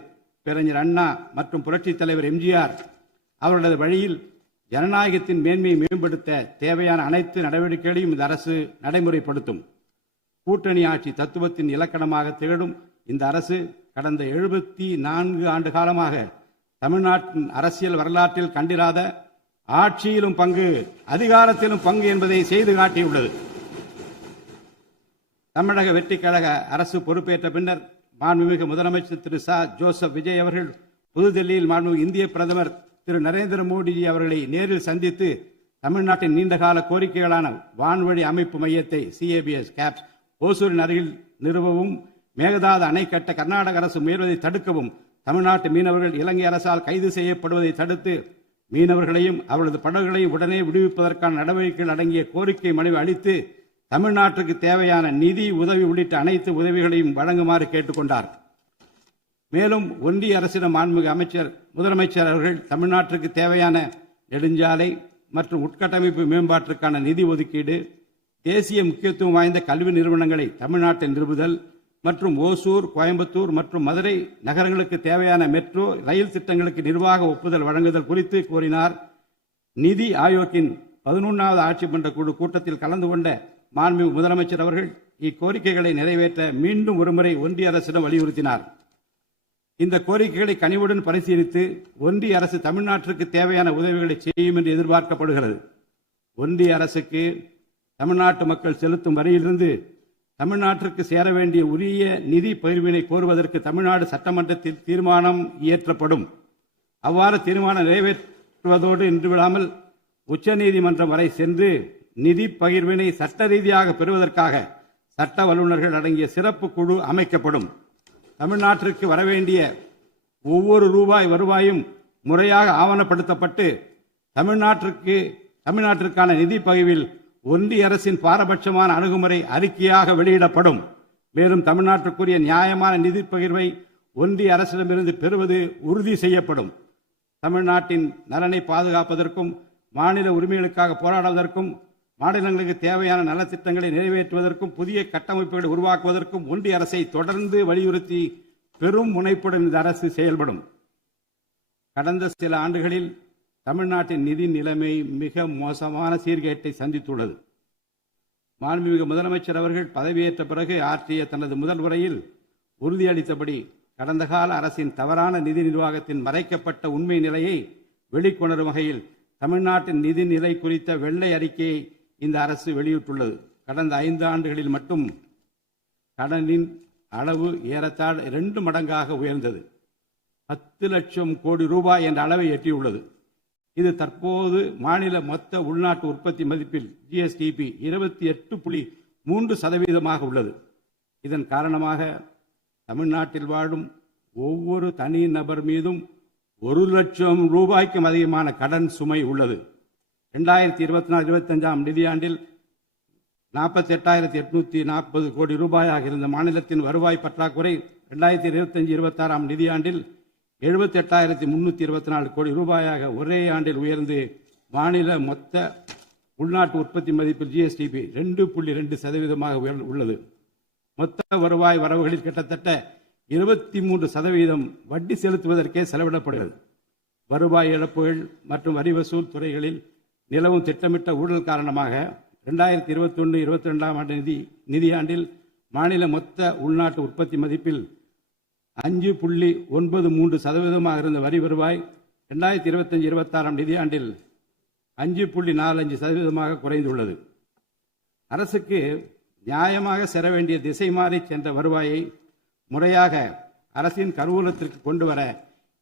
பேரறிஞர் அண்ணா மற்றும் புரட்சித் தலைவர் எம்ஜிஆர் அவர்களது வழியில் ஜனநாயகத்தின் மேன்மையை மேம்படுத்த தேவையான அனைத்து நடவடிக்கைகளையும் இந்த அரசு நடைமுறைப்படுத்தும். கூட்டணி ஆட்சி தத்துவத்தின் இலக்கணமாக திகழும் இந்த அரசு கடந்த 74 ஆண்டு காலமாக தமிழ்நாட்டின் அரசியல் வரலாற்றில் கண்டிராத ஆட்சியிலும் பங்கு, அதிகாரத்திலும் பங்கு என்பதை செய்து காட்டியுள்ளது. தமிழக வெற்றி கழக அரசு பொறுப்பேற்ற பின்னர் மாண்புமிகு முதலமைச்சர் திரு ச. ஜோசப் விஜய் அவர்கள் புதுதில்லியில் மாண்புமிகு இந்திய பிரதமர் திரு நரேந்திர மோடி அவர்களை நேரில் சந்தித்து தமிழ்நாட்டின் நீண்டகால கோரிக்கைகளான வான்வழி அமைப்பு மையத்தை CABS கேப்ஸ் ஓசூரின் அருகில் நிறுவவும், மேகதாது அணை கட்ட கர்நாடக அரசு முயல்வதை தடுக்கவும், தமிழ்நாட்டு மீனவர்கள் இலங்கை அரசால் கைது செய்யப்படுவதை தடுத்து மீனவர்களையும் அவர்களது படகுகளையும் உடனே விடுவிப்பதற்கான நடவடிக்கைகள் அடங்கிய கோரிக்கை மனுவை அளித்து தமிழ்நாட்டுக்கு தேவையான நிதி உதவி உள்ளிட்ட அனைத்து உதவிகளையும் வழங்குமாறு கேட்டுக்கொண்டார். மேலும் ஒன்றிய அரசிடம் மாண்புமிகு முதலமைச்சர் அவர்கள் தமிழ்நாட்டிற்கு தேவையான நெடுஞ்சாலை மற்றும் உட்கட்டமைப்பு மேம்பாட்டிற்கான நிதி ஒதுக்கீடு, தேசிய முக்கியத்துவம் வாய்ந்த கல்வி நிறுவனங்களை தமிழ்நாட்டில் நிறுவுதல் மற்றும் ஓசூர், கோயம்புத்தூர் மற்றும் மதுரை நகரங்களுக்கு தேவையான மெட்ரோ ரயில் திட்டங்களுக்கு நிர்வாக ஒப்புதல் வழங்குதல் குறித்து கோரினார். நிதி ஆயோக்கின் 11வது ஆட்சி மன்ற குழு கூட்டத்தில் கலந்து கொண்ட மாண்புமிகு முதலமைச்சர் அவர்கள் இக்கோரிக்கைகளை நிறைவேற்ற மீண்டும் ஒருமுறை ஒன்றிய அரசிடம் வலியுறுத்தினார். இந்த கோரிக்கைகளை கனிவுடன் பரிசீலித்து ஒன்றிய அரசு தமிழ்நாட்டிற்கு தேவையான உதவிகளை செய்யும் என்று எதிர்பார்க்கப்படுகிறது. ஒன்றிய அரசுக்கு தமிழ்நாட்டு மக்கள் செலுத்தும் வரியிலிருந்து தமிழ்நாட்டிற்கு சேர வேண்டிய உரிய நிதி பகிர்வினை கோருவதற்கு தமிழ்நாடு சட்டமன்றத்தில் தீர்மானம் இயற்றப்படும். அவ்வாறு தீர்மானம் நிறைவேற்றுவதோடு நின்று விடாமல் உச்சநீதிமன்றம் வரை சென்று நிதி பகிர்வினை சட்ட ரீதியாக பெறுவதற்காக சட்ட வல்லுநர்கள் அடங்கிய சிறப்பு குழு அமைக்கப்படும். தமிழ்நாட்டிற்கு வரவேண்டிய ஒவ்வொரு ரூபாய் வருவாயும் முறையாக ஆவணப்படுத்தப்பட்டு தமிழ்நாட்டிற்கான நிதி பகிர்வில் ஒன்றிய அரசின் பாரபட்சமான அணுகுமுறை அறிக்கையாக வெளியிடப்படும். மேலும் தமிழ்நாட்டிற்குரிய நியாயமான நிதி பகிர்வை ஒன்றிய அரசிடமிருந்து பெறுவது உறுதி செய்யப்படும். தமிழ்நாட்டின் நலனை பாதுகாப்பதற்கும் மாநில உரிமைகளுக்காக போராடுவதற்கும் மாநிலங்களுக்கு தேவையான நலத்திட்டங்களை நிறைவேற்றுவதற்கும் புதிய கட்டமைப்புகளை உருவாக்குவதற்கும் ஒன்றிய அரசை தொடர்ந்து வலியுறுத்தி பெரும் முனைப்புடன் இந்த அரசு செயல்படும். கடந்த சில ஆண்டுகளில் தமிழ்நாட்டின் நிதி நிலைமை மிக மோசமான சீர்கேட்டை சந்தித்துள்ளது. மாண்புமிகு முதலமைச்சர் அவர்கள் பதவியேற்ற பிறகு ஆற்றிய தனது முதல் உரையில் உறுதியளித்தபடி கடந்த கால அரசின் தவறான நிதி நிர்வாகத்தின் மறைக்கப்பட்ட உண்மை நிலையை வெளிக்கொணரும் வகையில் தமிழ்நாட்டின் நிதி நிலை குறித்த வெள்ளை அறிக்கையை இந்த அரசு வெளியிட்டுள்ளது. கடந்த 5 ஆண்டுகளில் மட்டும் கடனின் அளவு ஏறத்தாழ 2 மடங்காக உயர்ந்தது. 10 லட்சம் கோடி ரூபாய் என்ற அளவை எட்டியுள்ளது. இது தற்போது மாநில மொத்த உள்நாட்டு உற்பத்தி மதிப்பில் GSDP 28.3% உள்ளது. இதன் காரணமாக தமிழ்நாட்டில் வாழும் ஒவ்வொரு தனி நபர் மீதும் 1 லட்சம் ரூபாய்க்கும் அதிகமான கடன் சுமை உள்ளது. 2024-25 நிதியாண்டில் 48,840 கோடி ரூபாயாக இருந்த மாநிலத்தின் வருவாய் பற்றாக்குறை 2025-26 நிதியாண்டில் 78,324 கோடி ரூபாயாக ஒரே ஆண்டில் உயர்ந்து மாநில மொத்த உள்நாட்டு உற்பத்தி மதிப்பில் GSDP 2.2% உள்ளது. மொத்த வருவாய் வரவுகளில் கிட்டத்தட்ட 23% வட்டி செலுத்துவதற்கே செலவிடப்படுகிறது. வருவாய் இழப்புகள் மற்றும் வரி வசூல் துறைகளில் நிலவும் திட்டமிட்ட ஊழல் காரணமாக 2021-22 நிதியாண்டில் மாநில மொத்த உள்நாட்டு உற்பத்தி மதிப்பில் 5.93% இருந்த வரி வருவாய் 2025-26 நிதியாண்டில் 5.45% குறைந்துள்ளது. அரசுக்கு நியாயமாக செல்ல வேண்டிய திசை மாறி சென்ற வருவாயை முறையாக அரசின் கருவூலத்திற்கு கொண்டு வர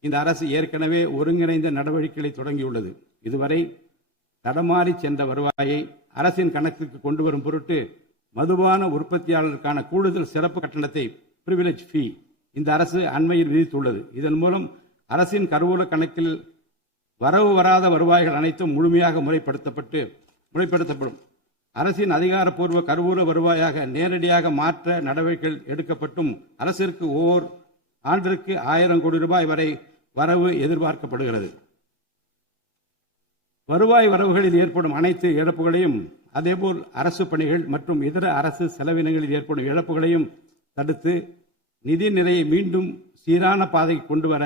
இந்த அரசு ஏற்கனவே ஒருங்கிணைந்த நடவடிக்கைகளை தொடங்கியுள்ளது. இதுவரை தடமாறி சென்ற வருவாயை அரசின் கணக்கிற்கு கொண்டு வரும் பொருட்டு மதுபான உற்பத்தியாளருக்கான கூடுதல் சிறப்பு கட்டணத்தை பிரிவிலேஜ் ஃபீ இந்த அரசு அண்மையில் விதித்துள்ளது. இதன் மூலம் அரசின் கருவூல கணக்கில் வரவு வராத வருவாய்கள் அனைத்தும் முழுமையாக முறைப்படுத்தப்படும். அரசின் அதிகாரப்பூர்வ கருவூல வருவாயாக நேரடியாக மாற்ற நடவடிக்கைகள் எடுக்கப்பட்டும் அரசிற்கு ஓர் ஆண்டிற்கு 1000 கோடி ரூபாய் வரை வரவு எதிர்பார்க்கப்படுகிறது. வருவாய் வரவுகளில் ஏற்படும் அனைத்து இழப்புகளையும் அதேபோல் அரசு பணிகள் மற்றும் இதர அரசு செலவினங்களில் ஏற்படும் இழப்புகளையும் தடுத்து நிதி நிலையை மீண்டும் சீரான பாதைக்கு கொண்டு வர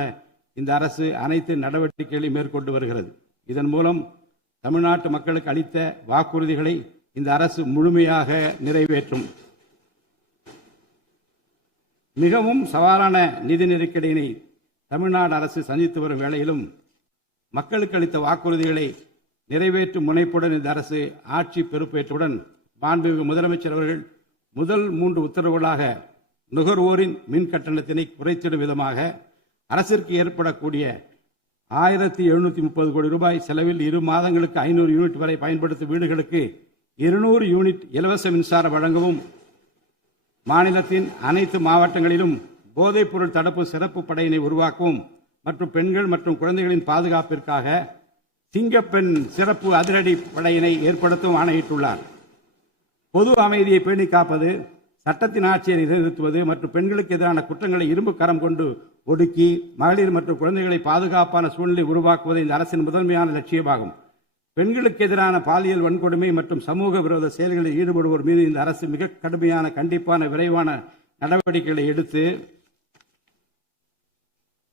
இந்த அரசு அனைத்து நடவடிக்கைகளையும் மேற்கொண்டு வருகிறது. இதன் மூலம் தமிழ்நாட்டு மக்களுக்கு அளித்த வாக்குறுதிகளை இந்த அரசு முழுமையாக நிறைவேற்றும். மிகவும் சவாலான நிதி நெருக்கடியினை தமிழ்நாடு அரசு சந்தித்து வரும் வேளையிலும் மக்களுக்கு அளித்த வாக்குறுதிகளை நிறைவேற்றும் முனைப்புடன் இந்த அரசு ஆட்சி பொறுப்பேற்றவுடன் மாண்புமிகு முதலமைச்சர் அவர்கள் முதல் 3 உத்தரவுகளாக நுகர்வோரின் மின் கட்டணத்தினை குறைத்திடும் விதமாக அரசிற்கு ஏற்படக்கூடிய 1730 கோடி ரூபாய் செலவில் 2 மாதங்களுக்கு 500 யூனிட் வரை பயன்படுத்தும் வீடுகளுக்கு 200 யூனிட் இலவச மின்சாரம் வழங்கவும், மாநிலத்தின் அனைத்து மாவட்டங்களிலும் போதைப்பொருள் தடுப்பு சிறப்பு படையினை உருவாக்கவும் மற்றும் பெண்கள் மற்றும் குழந்தைகளின் பாதுகாப்பிற்காக சிங்கப்பெண் சிறப்பு அதிரடி படையினை ஏற்படுத்தவும் ஆணையிட்டுள்ளார். பொது அமைதியை பேணி காப்பது, சட்டத்தின் ஆட்சியை நிலைநிறுத்துவது மற்றும் பெண்களுக்கு எதிரான குற்றங்களை இரும்பு கரம் கொண்டு ஒடுக்கி மகளிர் மற்றும் குழந்தைகளை பாதுகாப்பான சூழ்நிலை உருவாக்குவது இந்த அரசின் முதன்மையான லட்சியமாகும். பெண்களுக்கு எதிரான பாலியல் வன்கொடுமை மற்றும் சமூக விரோத செயல்களில் ஈடுபடுவோர் மீது இந்த அரசு மிக கடுமையான கண்டிப்பான விரைவான நடவடிக்கைகளை எடுத்து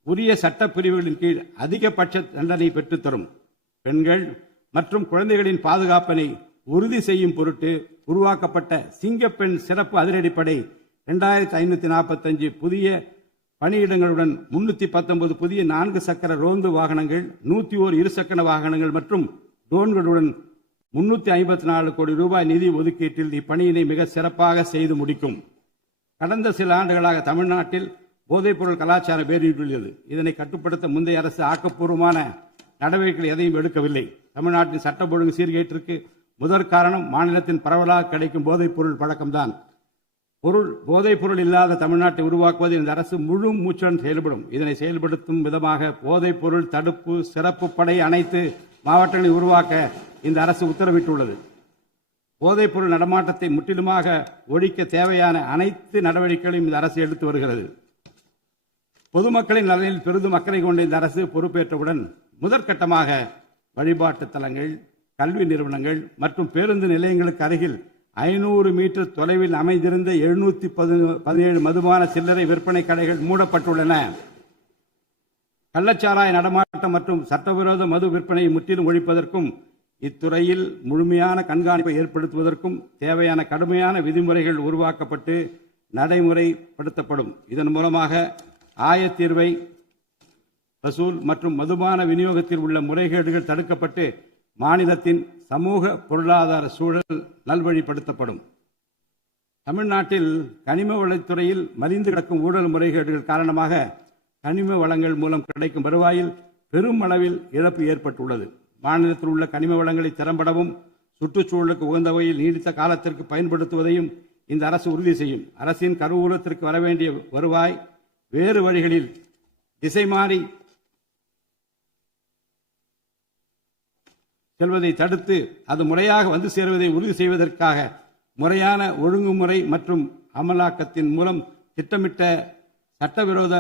உரிய சட்ட பிரிவுகளின் கீழ் அதிகபட்ச தண்டனை பெற்றுத்தரும். பெண்கள் மற்றும் குழந்தைகளின் பாதுகாப்பினை உறுதி செய்யும் பொருட்டு உருவாக்கப்பட்ட சிங்கப்பெண் சிறப்பு அதிரடிப்படை 2545 புதிய பணியிடங்களுடன் 319 புதிய 4 சக்கர ரோந்து வாகனங்கள், 101 இருசக்கர வாகனங்கள் மற்றும் ட்ரோன்களுடன் 354 கோடி ரூபாய் நிதி ஒதுக்கீட்டில் இப்பணியினை மிக சிறப்பாக செய்து முடிக்கும். கடந்த சில ஆண்டுகளாக தமிழ்நாட்டில் போதைப்பொருள் கலாச்சாரம் வேரூன்றியுள்ளது. இதனை கட்டுப்படுத்த முந்தைய அரசு ஆக்கப்பூர்வமான நடவடிக்கைகள் எதையும் எடுக்கவில்லை. தமிழ்நாட்டின் சட்ட ஒழுங்கு சீர்கேட்டிற்கு முதற் காரணம் மாநிலத்தின் பரவலாக கிடைக்கும் போதைப்பொருள் பழக்கம்தான். போதைப்பொருள் இல்லாத தமிழ்நாட்டை உருவாக்குவது இந்த அரசு முழு மூச்சுடன் செயல்படும். இதனை செயல்படுத்தும் விதமாக போதைப்பொருள் தடுப்பு சிறப்பு படை அனைத்து மாவட்டங்களை உருவாக்க இந்த அரசு உத்தரவிட்டுள்ளது. போதைப்பொருள் நடமாட்டத்தை முற்றிலுமாக ஒழிக்க தேவையான அனைத்து நடவடிக்கைகளையும் இந்த அரசு எடுத்து வருகிறது. பொதுமக்களின் நலனில் பெரிதும் அக்கறை கொண்ட இந்த அரசு பொறுப்பேற்றவுடன் முதற்கட்டமாக வழிபாட்டு தலங்கள், கல்வி நிறுவனங்கள் மற்றும் பேருந்து நிலையங்களுக்கு அருகில் 500 மீட்டர் தொலைவில் அமைந்திருந்த 717 மதுபான சில்லறை விற்பனை கடைகள் மூடப்பட்டுள்ளன. கள்ளச்சாராய நடமாட்டம் மற்றும் சட்டவிரோத மது விற்பனையை முற்றிலும் ஒழிப்பதற்கும் இத்துறையில் முழுமையான கண்காணிப்பை ஏற்படுத்துவதற்கும் தேவையான கடுமையான விதிமுறைகள் உருவாக்கப்பட்டு நடைமுறைப்படுத்தப்படும். இதன் மூலமாக ஆயத்தீர்வை வசூல் மற்றும் மதுபான விநியோகத்தில் உள்ள முறைகேடுகள் தடுக்கப்பட்டு மாநிலத்தின் சமூக பொருளாதார சூழல் நல்வழிப்படுத்தப்படும். தமிழ்நாட்டில் கனிம வளத்துறையில் மலிந்து கிடக்கும் ஊழல் முறைகேடுகள் காரணமாக கனிம வளங்கள் மூலம் கிடைக்கும் வருவாயில் பெரும் அளவில் இழப்பு ஏற்பட்டுள்ளது. மாநிலத்தில் உள்ள கனிம வளங்களை திறம்படவும் சுற்றுச்சூழலுக்கு உகந்த வகையில் நீடித்த காலத்திற்கு பயன்படுத்துவதையும் இந்த அரசு உறுதி செய்யும். அரசின் கருவூலத்திற்கு வரவேண்டிய வருவாய் வேறு வழிகளில் திசை மாறி செல்வதை தடுத்து அது முறையாக வந்து சேருவதை உறுதி செய்வதற்காக முறையான ஒழுங்குமுறை மற்றும் அமலாக்கத்தின் மூலம் திட்டமிட்ட சட்டவிரோத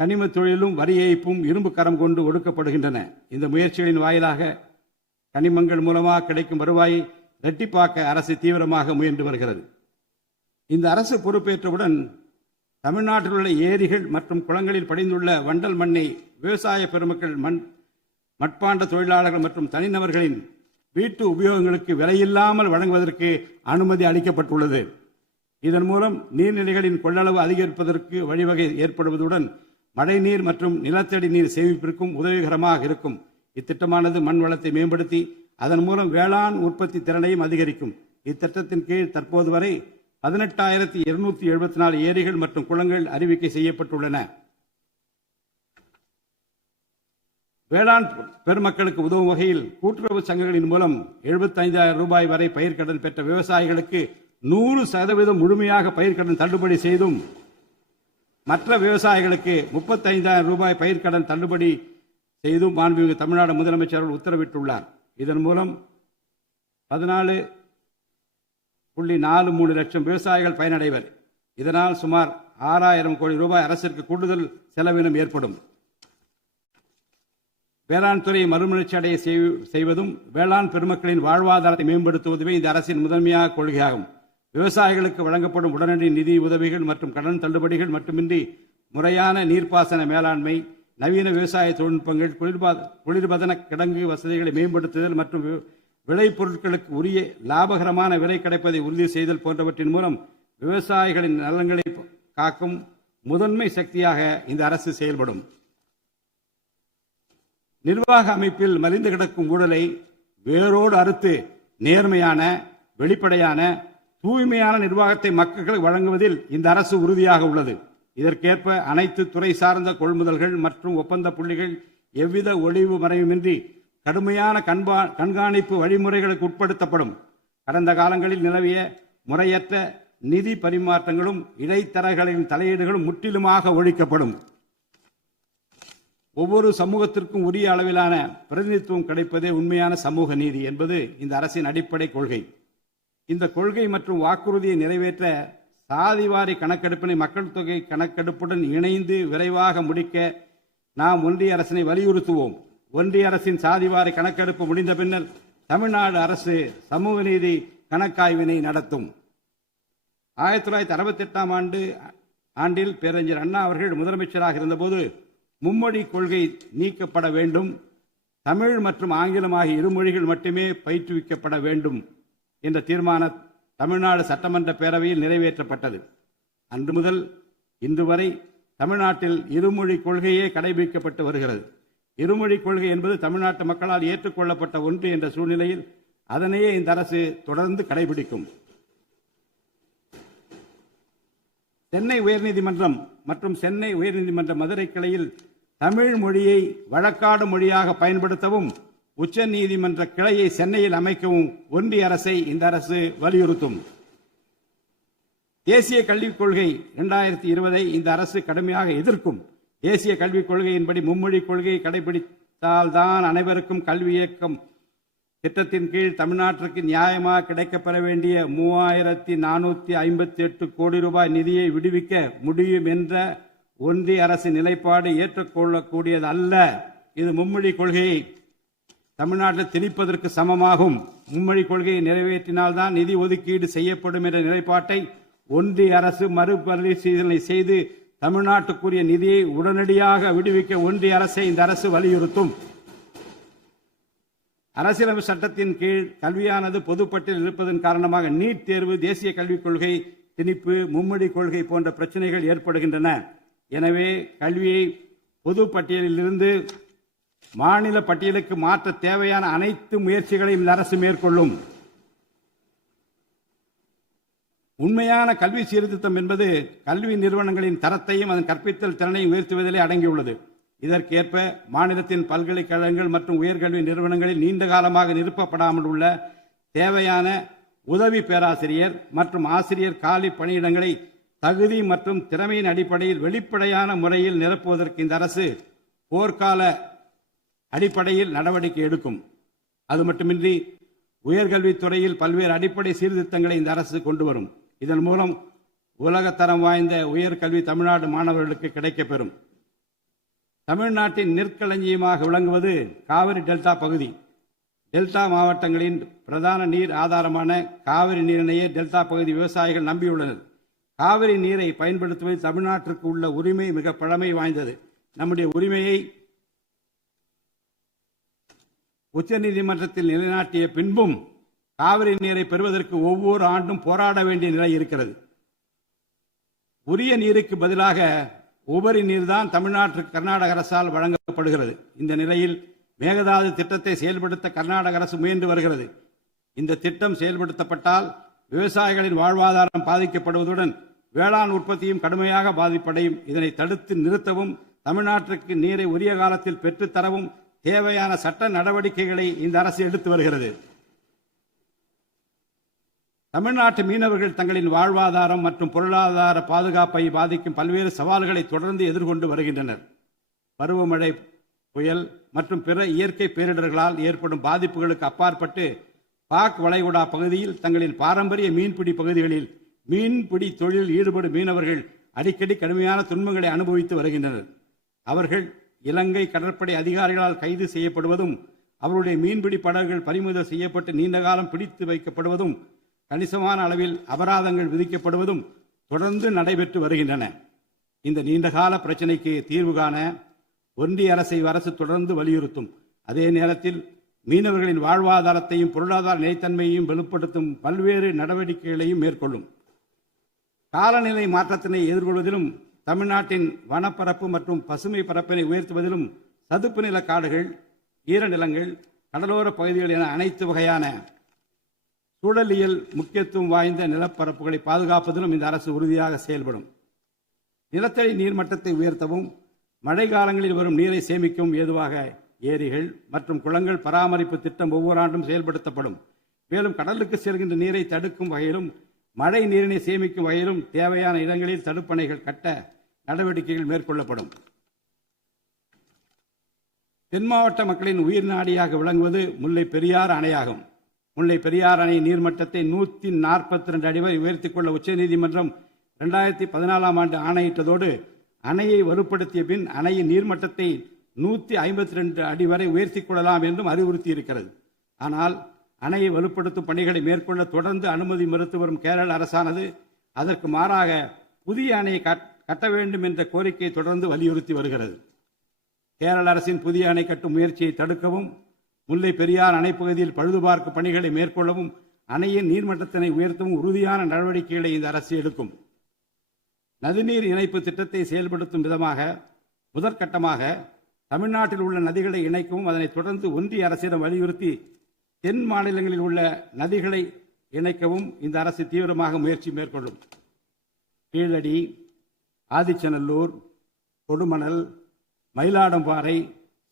கனிம தொழிலும் வரி ஏய்ப்பும் இரும்பு கரம் கொண்டு ஒடுக்கப்படுகின்றன. இந்த முயற்சிகளின் வாயிலாக கனிமங்கள் மூலமாக கிடைக்கும் வருவாயை இரட்டிப்பாக்க அரசு தீவிரமாக முயன்று வருகிறது. இந்த அரசு பொறுப்பேற்றவுடன் தமிழ்நாட்டில் உள்ள ஏரிகள் மற்றும் குளங்களில் படிந்துள்ள வண்டல் மண்ணை விவசாய பெருமக்கள், மட்பாண்ட தொழிலாளர்கள் மற்றும் தனிநபர்களின் வீட்டு உபயோகங்களுக்கு விலையில்லாமல் வழங்குவதற்கு அனுமதி அளிக்கப்பட்டுள்ளது. இதன் மூலம் நீர்நிலைகளின் கொள்ளளவு அதிகரிப்பதற்கு வழிவகை ஏற்படுவதுடன் மழைநீர் மற்றும் நிலத்தடி நீர் சேமிப்பிற்கும் உதவிகரமாக இருக்கும். இத்திட்டமானது மண் வளத்தை மேம்படுத்தி அதன் மூலம் வேளாண் உற்பத்தி திறனையும் அதிகரிக்கும். இத்திட்டத்தின் கீழ் தற்போது வரை 18,274 ஏரிகள் மற்றும் குளங்கள் அறிவிக்கை செய்யப்பட்டுள்ளன. வேளாண் பெருமக்களுக்கு உதவும் வகையில் கூட்டுறவு சங்கங்களின் மூலம் 75,000 ரூபாய் வரை பயிர்க்கடன் பெற்ற விவசாயிகளுக்கு 100% முழுமையாக பயிர்க்கடன் தள்ளுபடி செய்தும், மற்ற விவசாயிகளுக்கு 35,000 ரூபாய் பயிர்க்கடன் தள்ளுபடி செய்தும் மாண்புமிகு தமிழ்நாடு முதலமைச்சர் உத்தரவிட்டுள்ளார். இதன் மூலம் 14.43 லட்சம் விவசாயிகள் பயனடைவர். இதனால் சுமார் 6,000 கோடி ரூபாய் அரசிற்கு கூடுதல் செலவினம் ஏற்படும். வேளாண் துறையை மறுமலர்ச்சி அடைய செய்வதும் வேளாண் பெருமக்களின் வாழ்வாதாரத்தை மேம்படுத்துவதுமே இந்த அரசின் முதன்மையாக கொள்கையாகும். விவசாயிகளுக்கு வழங்கப்படும் உடனடி நிதி உதவிகள் மற்றும் கடன் தள்ளுபடிகள் மட்டுமின்றி முறையான நீர்ப்பாசன மேலாண்மை, நவீன விவசாய தொழில்நுட்பங்கள், குளிர்பதன கிடங்கு வசதிகளை மேம்படுத்துதல் மற்றும் விளைபொருட்களுக்கு உரிய லாபகரமான விலை கிடைப்பதை உறுதி செய்தல் போன்றவற்றின் மூலம் விவசாயிகளின் நலன்களை காக்கும் முதன்மை சக்தியாக இந்த அரசு செயல்படும். நிர்வாக அமைப்பில் மலிந்து கிடக்கும் ஊழலை வேரோடு அறுத்து நேர்மையான, வெளிப்படையான, தூய்மையான நிர்வாகத்தை மக்களுக்கு வழங்குவதில் இந்த அரசு உறுதியாக உள்ளது. இதற்கேற்ப அனைத்து துறை சார்ந்த கொள்முதல்கள் மற்றும் ஒப்பந்த புள்ளிகள் எவ்வித ஒளிவு மறைவுமின்றி கடுமையான கண்காணிப்பு வழிமுறைகளுக்கு உட்படுத்தப்படும். கடந்த காலங்களில் நிலவிய முறையற்ற நிதி பரிமாற்றங்களும் இடைத்தரகர்களின் தலையீடுகளும் முற்றிலுமாக ஒழிக்கப்படும். ஒவ்வொரு சமூகத்திற்கும் உரிய அளவிலான பிரதிநிதித்துவம் கிடைப்பதே உண்மையான சமூக நீதி என்பது இந்த அரசின் அடிப்படை கொள்கை. இந்த கொள்கை மற்றும் வாக்குறுதியை நிறைவேற்ற சாதிவாரி கணக்கெடுப்பினை மக்கள் தொகை கணக்கெடுப்புடன் இணைந்து விரைவாக முடிக்க நாம் ஒன்றிய அரசினை வலியுறுத்துவோம். ஒன்றிய அரசின் சாதிவாரி கணக்கெடுப்பு முடிந்த பின்னர் தமிழ்நாடு அரசு சமூக நீதி கணக்காய்வினை நடத்தும். 1968 ஆண்டில் பேரறிஞர் அண்ணா அவர்கள் முதலமைச்சராக இருந்தபோது மும்மொழி கொள்கை நீக்கப்பட வேண்டும், தமிழ் மற்றும் ஆங்கிலம் ஆகிய இருமொழிகள் மட்டுமே பயிற்றுவிக்கப்பட வேண்டும் என்ற தீர்மானம் தமிழ்நாடு சட்டமன்ற பேரவையில் நிறைவேற்றப்பட்டது. அன்று முதல் இன்று வரை தமிழ்நாட்டில் இருமொழி கொள்கையே கடைபிடிக்கப்பட்டு வருகிறது. இருமொழி கொள்கை என்பது தமிழ்நாட்டு மக்களால் ஏற்றுக்கொள்ளப்பட்ட ஒன்று என்ற சூழ்நிலையில் அதனையே இந்த அரசு தொடர்ந்து கடைபிடிக்கும். சென்னை உயர்நீதிமன்றம் மற்றும் சென்னை உயர்நீதிமன்ற மதுரை கிளையில் தமிழ் மொழியை வழக்காடு மொழியாக பயன்படுத்தவும் உச்ச நீதிமன்ற கிளையை சென்னையில் அமைக்கவும் ஒன்றிய அரசை இந்த அரசு வலியுறுத்தும். தேசிய கல்விக் கொள்கை 2020 இந்த அரசு கடுமையாக எதிர்க்கும். தேசிய கல்விக் கொள்கையின்படி மும்மொழி கொள்கையை கடைபிடித்தால்தான் அனைவருக்கும் கல்வி இயக்கம் திட்டத்தின் கீழ் தமிழ்நாட்டிற்கு நியாயமாக கிடைக்கப்பெற வேண்டிய 3458 கோடி ரூபாய் நிதியை விடுவிக்க முடியும் என்ற ஒன்றிய அரசின் நிலைப்பாடு ஏற்றுக்கொள்ளக்கூடியது அல்ல. இது மும்மொழி கொள்கையை தமிழ்நாட்டில் திணிப்பதற்கு சமமாகும். மும்மொழி கொள்கையை நிறைவேற்றினால்தான் நிதி ஒதுக்கீடு செய்யப்படும் என்ற நிலைப்பாட்டை ஒன்றிய அரசு மறுபரிசீலனை செய்து தமிழ்நாட்டுக்குரிய நிதியை உடனடியாக விடுவிக்க ஒன்றிய அரசை இந்த அரசு வலியுறுத்தும். அரசியலமைப்பு சட்டத்தின் கீழ் கல்வியானது பொதுப்பட்டியலில் இருப்பதன் காரணமாக நீட் தேர்வு, தேசிய கல்விக் கொள்கை திணிப்பு, மும்மொழி கொள்கை போன்ற பிரச்சனைகள் ஏற்படுகின்றன. எனவே கல்வியை பொது பட்டியலில் இருந்து மாநில பட்டியலுக்கு மாற்ற தேவையான அனைத்து முயற்சிகளையும் இந்த அரசு மேற்கொள்ளும். உண்மையான கல்வி சீர்திருத்தம் என்பது கல்வி நிறுவனங்களின் தரத்தையும் அதன் கற்பித்தல் திறனையும் உயர்த்துவதிலே அடங்கியுள்ளது. இதற்கேற்ப மாநிலத்தின் பல்கலைக்கழகங்கள் மற்றும் உயர்கல்வி நிறுவனங்களில் நீண்ட காலமாக நிரப்பப்படாமல் உள்ள தேவையான உதவி பேராசிரியர் மற்றும் ஆசிரியர் காலி பணியிடங்களை தகுதி மற்றும் திறமையின் அடிப்படையில் வெளிப்படையான முறையில் நிரப்புவதற்கு இந்த அரசு போர்க்கால அடிப்படையில் நடவடிக்கை எடுக்கும். அது மட்டுமின்றி உயர்கல்வித்துறையில் பல்வேறு அடிப்படை சீர்திருத்தங்களை இந்த அரசு கொண்டு வரும். இதன் மூலம் உலகத்தரம் வாய்ந்த உயர்கல்வி தமிழ்நாடு மாணவர்களுக்கு கிடைக்கப்பெறும். தமிழ்நாட்டின் நெற்களஞ்சியமாக விளங்குவது காவிரி டெல்டா பகுதி. டெல்டா மாவட்டங்களின் பிரதான நீர் ஆதாரமான காவிரி நீரினையே டெல்டா பகுதி விவசாயிகள் நம்பியுள்ளனர். காவிரி நீரை பயன்படுத்துவதில் தமிழ்நாட்டிற்கு உள்ள உரிமை மிக பழமை வாய்ந்தது. நம்முடைய உரிமையை உச்சநீதிமன்றத்தில் நிலைநாட்டிய பின்பும் காவிரி நீரை பெறுவதற்கு ஒவ்வொரு ஆண்டும் போராட வேண்டிய நிலை இருக்கிறது. உரிய நீருக்கு பதிலாக உபரி நீர்தான் தமிழ்நாட்டிற்கு கர்நாடக அரசால் வழங்கப்படுகிறது. இந்த நிலையில் மேகதாது திட்டத்தை செயல்படுத்த கர்நாடக அரசு முயன்று வருகிறது. இந்த திட்டம் செயல்படுத்தப்பட்டால் விவசாயிகளின் வாழ்வாதாரம் பாதிக்கப்படுவதுடன் வேளாண் உற்பத்தியும் கடுமையாக பாதிப்படையும். இதனை தடுத்து நிறுத்தவும் தமிழ்நாட்டிற்கு நீரை உரிய காலத்தில் பெற்றுத்தரவும் தேவையான சட்ட நடவடிக்கைகளை இந்த அரசு எடுத்து வருகிறது. தமிழ்நாட்டு மீனவர்கள் தங்களின் வாழ்வாதாரம் மற்றும் பொருளாதார பாதுகாப்பை பாதிக்கும் பல்வேறு சவால்களை தொடர்ந்து எதிர்கொண்டு வருகின்றனர். பருவமழை, புயல் மற்றும் பிற இயற்கை பேரிடர்களால் ஏற்படும் பாதிப்புகளுக்கு அப்பாற்பட்டு பாக் வளைகுடா பகுதியில் தங்களின் பாரம்பரிய மீன்பிடி பகுதிகளில் மீன்பிடி தொழிலில் ஈடுபடும் மீனவர்கள் அடிக்கடி கடுமையான துன்பங்களை அனுபவித்து வருகின்றனர். அவர்கள் இலங்கை கடற்படை அதிகாரிகளால் கைது செய்யப்படுவதும் அவருடைய மீன்பிடி படகுகள் பறிமுதல் செய்யப்பட்டு நீண்ட காலம் பிடித்து வைக்கப்படுவதும் கணிசமான அளவில் அபராதங்கள் விதிக்கப்படுவதும் தொடர்ந்து நடைபெற்று வருகின்றன. இந்த நீண்டகால பிரச்சினைக்கு தீர்வு காண ஒன்றிய அரசு தொடர்ந்து வலியுறுத்தும். அதே நேரத்தில் மீனவர்களின் வாழ்வாதாரத்தையும் பொருளாதார நிலைத்தன்மையையும் வலுப்படுத்தும் பல்வேறு நடவடிக்கைகளையும் மேற்கொள்ளும். காலநிலை மாற்றத்தினை எதிர்கொள்வதிலும் தமிழ்நாட்டின் வனப்பரப்பு மற்றும் பசுமை பரப்பினை உயர்த்துவதிலும் சதுப்பு நில காடுகள், ஈரநிலங்கள், கடலோர பகுதிகள் என அனைத்து வகையான சூழலியல் முக்கியத்துவம் வாய்ந்த நிலப்பரப்புகளை பாதுகாப்பதிலும் இந்த அரசு உறுதியாக செயல்படும். நிலத்தடி நீர்மட்டத்தை உயர்த்தவும் மழை காலங்களில் வரும் நீரை சேமிக்கவும் ஏதுவாக ஏரிகள் மற்றும் குளங்கள் பராமரிப்பு திட்டம் ஒவ்வொரு ஆண்டும் செயல்படுத்தப்படும். மேலும் கடலுக்கு செல்கின்ற நீரை தடுக்கும் வகையிலும் மழை நீரினை சேமிக்கும் வகையிலும் தேவையான இடங்களில் தடுப்பணைகள் கட்ட நடவடிக்கைகள் மேற்கொள்ளப்படும். தென் மாவட்ட மக்களின் உயிர் நாடியாக விளங்குவது முல்லை பெரியாறு அணையாகும். முல்லை பெரியாறு அணை நீர்மட்டத்தை 142 அடி வரை உயர்த்திக் கொள்ள உச்சநீதிமன்றம் 2014 ஆண்டு ஆணையிட்டதோடு அணையை வலுப்படுத்திய பின் அணையின் நீர்மட்டத்தை 152 அடி வரை உயர்த்திக் கொள்ளலாம் என்றும் அறிவுறுத்தி இருக்கிறது. ஆனால் அணையை வலுப்படுத்தும் பணிகளை மேற்கொள்ள தொடர்ந்து அனுமதி மறுத்து வரும் கேரள அரசானது அதற்கு மாறாக புதிய அணையை கட்ட வேண்டும் என்ற கோரிக்கையை தொடர்ந்து வலியுறுத்தி வருகிறது. கேரள அரசின் புதிய அணை கட்டும் முயற்சியை தடுக்கவும், முல்லை பெரியார் அணைப்பகுதியில் பழுதுபார்க்கும் பணிகளை மேற்கொள்ளவும், அணையின் நீர்மட்டத்தினை உயர்த்தவும் உறுதியான நடவடிக்கைகளை இந்த அரசு எடுக்கும். நதிநீர் இணைப்பு திட்டத்தை செயல்படுத்தும் விதமாக முதற்கட்டமாக தமிழ்நாட்டில் உள்ள நதிகளை இணைக்கவும், அதனைத் தொடர்ந்து ஒன்றிய அரசிடம் வலியுறுத்தி தென் மாநிலங்களில் உள்ள நதிகளை இணைக்கவும் இந்த அரசு தீவிரமாக முயற்சி மேற்கொள்ளும். கீழடி, ஆதிச்சநல்லூர், கொடுமணல், மயிலாடம்பாறை,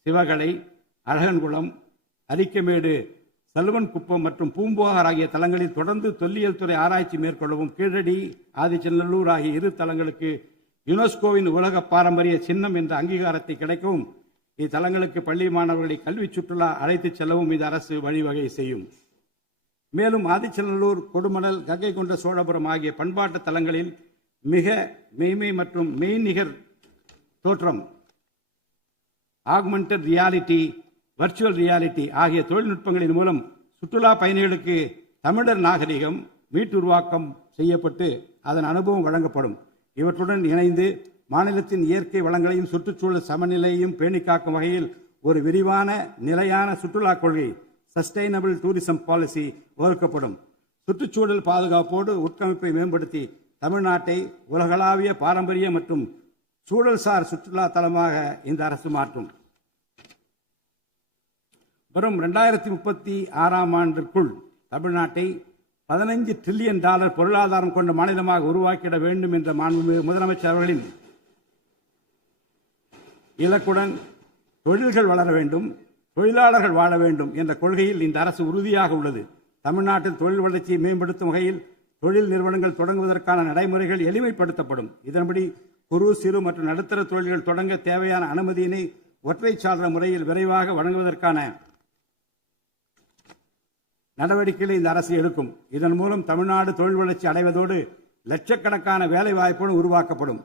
சிவகலை, அழகன்குளம், அரிக்கமேடு, சல்வன்குப்பம் மற்றும் பூம்புகார் ஆகிய தலங்களில் தொடர்ந்து தொல்லியல் துறை ஆராய்ச்சி மேற்கொள்ளவும், கீழடி, ஆதிச்சநல்லூர் ஆகிய இரு தலங்களுக்கு யுனெஸ்கோவின் உலக பாரம்பரிய சின்னம் என்ற அங்கீகாரத்தை கிடைக்கவும், இத்தலங்களுக்கு பள்ளி மாணவர்களை கல்வி சுற்றுலா அழைத்துச் செல்லவும் இந்த அரசு வழிவகை செய்யும். மேலும் ஆதிச்சநல்லூர், கொடுமணல், கங்கை கொண்ட சோழபுரம் ஆகிய பண்பாட்டு தலங்களில் மிக மெய்மை மற்றும் மெய்நிகர் தோற்றம், ஆக்மெண்டட் ரியாலிட்டி, வர்ச்சுவல் ரியாலிட்டி ஆகிய தொழில்நுட்பங்களின் மூலம் சுற்றுலா பயணிகளுக்கு தமிழர் நாகரிகம் மீட்டுருவாக்கம் செய்யப்பட்டு அதன் அனுபவம் வழங்கப்படும். இவற்றுடன் இணைந்து மாநிலத்தின் இயற்கை வளங்களையும் சுற்றுச்சூழல் சமநிலையையும் பேணி காக்கும் வகையில் ஒரு விரிவான நிலையான சுற்றுலா கொள்கை, சஸ்டைனபிள் டூரிசம் பாலிசி வகுக்கப்படும். சுற்றுச்சூழல் பாதுகாப்போடு உட்கமைப்பை மேம்படுத்தி தமிழ்நாட்டை உலகளாவிய பாரம்பரிய மற்றும் சூழல்சார் சுற்றுலா தலமாக இந்த அரசு மாற்றும். வரும் 2036ஆம் ஆண்டிற்குள் தமிழ்நாட்டை $15 டிரில்லியன் பொருளாதாரம் கொண்ட மாநிலமாக உருவாக்கிட வேண்டும் என்ற முதலமைச்சர் அவர்களின் இலக்குடன் தொழில்கள் வளர வேண்டும், தொழிலாளர்கள் வாழ வேண்டும் என்ற கொள்கையில் இந்த அரசு உறுதியாக உள்ளது. தமிழ்நாட்டில் தொழில் வளர்ச்சியை மேம்படுத்தும் வகையில் தொழில் நிறுவனங்கள் தொடங்குவதற்கான நடைமுறைகள் எளிமைப்படுத்தப்படும். இதன்படி குறு, சிறு மற்றும் நடுத்தர தொழில்கள் தொடங்க தேவையான அனுமதியினை ஒற்றைச்சாளர முறையில் விரைவாக வழங்குவதற்கான நடவடிக்கைகளை இந்த அரசு எடுக்கும். இதன் மூலம் தமிழ்நாடு தொழில் வளர்ச்சி அடைவதோடு லட்சக்கணக்கான வேலை வாய்ப்புகள் உருவாக்கப்படும்.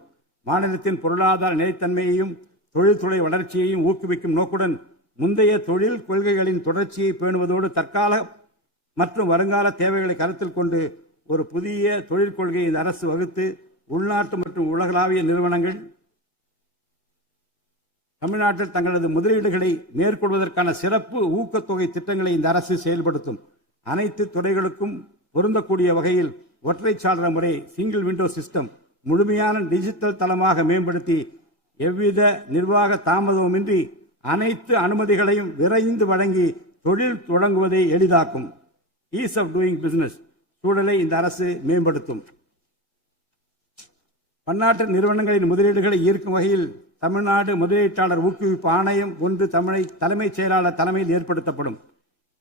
மாநிலத்தின் பொருளாதார நிலைத்தன்மையையும் தொழில்துறை வளர்ச்சியையும் ஊக்குவிக்கும் நோக்குடன் முந்தைய தொழில் கொள்கைகளின் தொடர்ச்சியை பேணுவதோடு தற்கால மற்றும் வருங்கால தேவைகளை கருத்தில் கொண்டு ஒரு புதிய தொழில் கொள்கையை இந்த அரசு வகுத்து உள்நாட்டு மற்றும் உலகளாவிய நிறுவனங்கள் தமிழ்நாட்டில் தங்களது முதலீடுகளை மேற்கொள்வதற்கான சிறப்பு ஊக்கத்தொகை திட்டங்களை இந்த அரசு செயல்படுத்தும். அனைத்து துறைகளுக்கும் பொருந்தக்கூடிய வகையில் ஒற்றைச்சாளர முறை, சிங்கிள் விண்டோ சிஸ்டம் முழுமையான டிஜிட்டல் தளமாக மேம்படுத்தி எவ்வித நிர்வாக தாமதமுமின்றி அனைத்து அனுமதிகளையும் விரைந்து வழங்கி தொழில் தொடங்குவதை எளிதாக்கும். ஈஸ் ஆஃப் டூயிங் பிசினஸ் சூழலை இந்த அரசு மேம்படுத்தும். பன்னாட்டு நிறுவனங்களின் முதலீடுகளை ஈர்க்கும் வகையில் தமிழ்நாடு முதலீட்டாளர் ஊக்குவிப்பு ஆணையம் ஒன்று தலைமைச் செயலாளர் தலைமையில் ஏற்படுத்தப்படும்.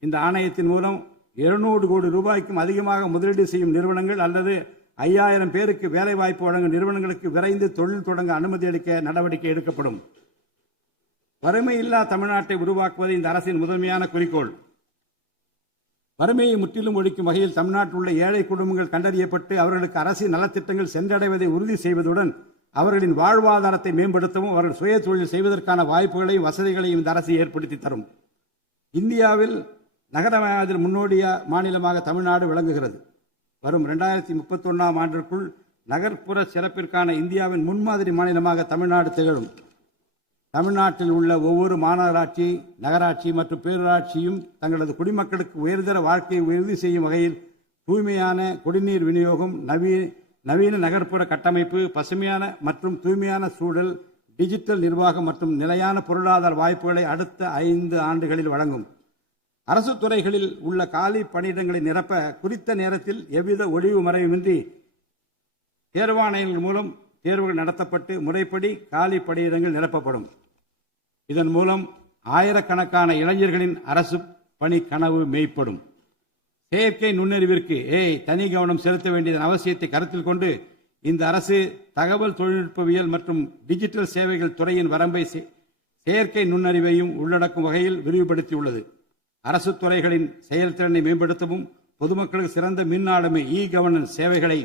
இந்த ஆணையத்தின் மூலம் 200 கோடி ரூபாய்க்கும் அதிகமாக முதலீடு செய்யும் நிறுவனங்கள் அல்லது 5000 பேருக்கு வேலைவாய்ப்பு வழங்கும் நிறுவனங்களுக்கு விரைந்து தொழில் தொடங்க அனுமதி அளிக்க நடவடிக்கை எடுக்கப்படும். வறுமையில்லா தமிழ்நாட்டை உருவாக்குவது இந்த அரசின் முதன்மையான குறிக்கோள். வறுமையை முற்றிலும் ஒழிக்கும் வகையில் தமிழ்நாட்டில் உள்ள ஏழை குடும்பங்கள் கண்டறியப்பட்டு அவர்களுக்கு அரசின் நலத்திட்டங்கள் சென்றடைவதை உறுதி செய்வதுடன் அவர்களின் வாழ்வாதாரத்தை மேம்படுத்தவும் அவர்கள் சுய தொழில் செய்வதற்கான வாய்ப்புகளையும் வசதிகளையும் இந்த அரசு ஏற்படுத்தி தரும். இந்தியாவில் நகரமயமாதல் முன்னோடிய மாநிலமாக தமிழ்நாடு விளங்குகிறது. வரும் 2031ஆம் ஆண்டிற்குள் நகர்ப்புற சிறப்பிற்கான இந்தியாவின் முன்மாதிரி மாநிலமாக தமிழ்நாடு திகழும். தமிழ்நாட்டில் உள்ள ஒவ்வொரு மாநகராட்சி, நகராட்சி மற்றும் பேரூராட்சியும் தங்களது குடிமக்களுக்கு உயர்தர வாழ்க்கையை உறுதி செய்யும் வகையில் தூய்மையான குடிநீர் விநியோகம், நவீன நகர்ப்புற கட்டமைப்பு, பசுமையான மற்றும் தூய்மையான சூழல், டிஜிட்டல் நிர்வாகம் மற்றும் நிலையான பொருளாதார வாய்ப்புகளை அடுத்த 5 ஆண்டுகளில் வழங்கும். அரசு துறைகளில் உள்ள காலி பணியிடங்களை நிரப்ப குறித்த நேரத்தில் எவ்வித ஒளிவு மறைவுமின்றி தேர்வாணையங்கள் மூலம் தேர்வுகள் நடத்தப்பட்டு முறைப்படி காலி பணியிடங்கள் நிரப்பப்படும். இதன் மூலம் ஆயிரக்கணக்கான இளைஞர்களின் அரசு பணி கனவு மெய்ப்படும். செயற்கை நுண்ணறிவிற்கு தனி கவனம் செலுத்த வேண்டியதன் அவசியத்தை கருத்தில் கொண்டு இந்த அரசு தகவல் தொழில்நுட்பவியல் மற்றும் டிஜிட்டல் சேவைகள் துறையின் வரம்பை செயற்கை நுண்ணறிவையும் உள்ளடக்கும் வகையில் விரிவுபடுத்தியுள்ளது. அரசு துறைகளின் செயல்திறனை மேம்படுத்தவும் பொதுமக்களுக்கு சிறந்த மின் ஆளுமை கவர்னன்ஸ் சேவைகளை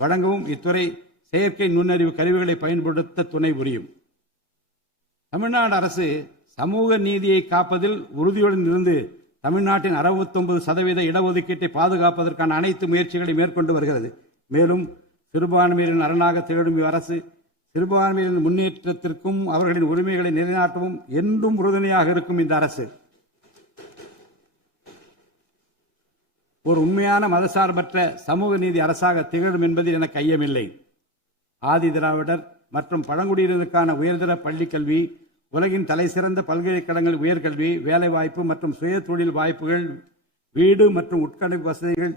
வழங்கவும் இத்துறை செயற்கை நுண்ணறிவு கருவிகளை பயன்படுத்த துணை புரியும். தமிழ்நாடு அரசு சமூக நீதியை காப்பதில் உறுதியுடன் இருந்து தமிழ்நாட்டின் 69% இடஒதுக்கீட்டை பாதுகாப்பதற்கான அனைத்து முயற்சிகளை மேற்கொண்டு வருகிறது. மேலும் சிறுபான்மையினரின் அரணாக திகழும் அரசு சிறுபான்மையினரின் முன்னேற்றத்திற்கும் அவர்களின் உரிமைகளை நிலைநாட்டவும் என்றும் உறுதுணையாக இருக்கும். இந்த அரசு ஒரு உண்மையான மதசார்பற்ற சமூக நீதி அரசாக திகழும் என்பதில் எனக்கு ஐயமில்லை. ஆதி திராவிடர் மற்றும் பழங்குடியினருக்கான உயர்தர பள்ளிக்கல்வி, உலகின் தலைசிறந்த பல்கலைக்கழகங்கள் உயர்கல்வி, வேலைவாய்ப்பு மற்றும் சுய தொழில் வாய்ப்புகள், வீடு மற்றும் உட்கட்டமைப்பு வசதிகள்,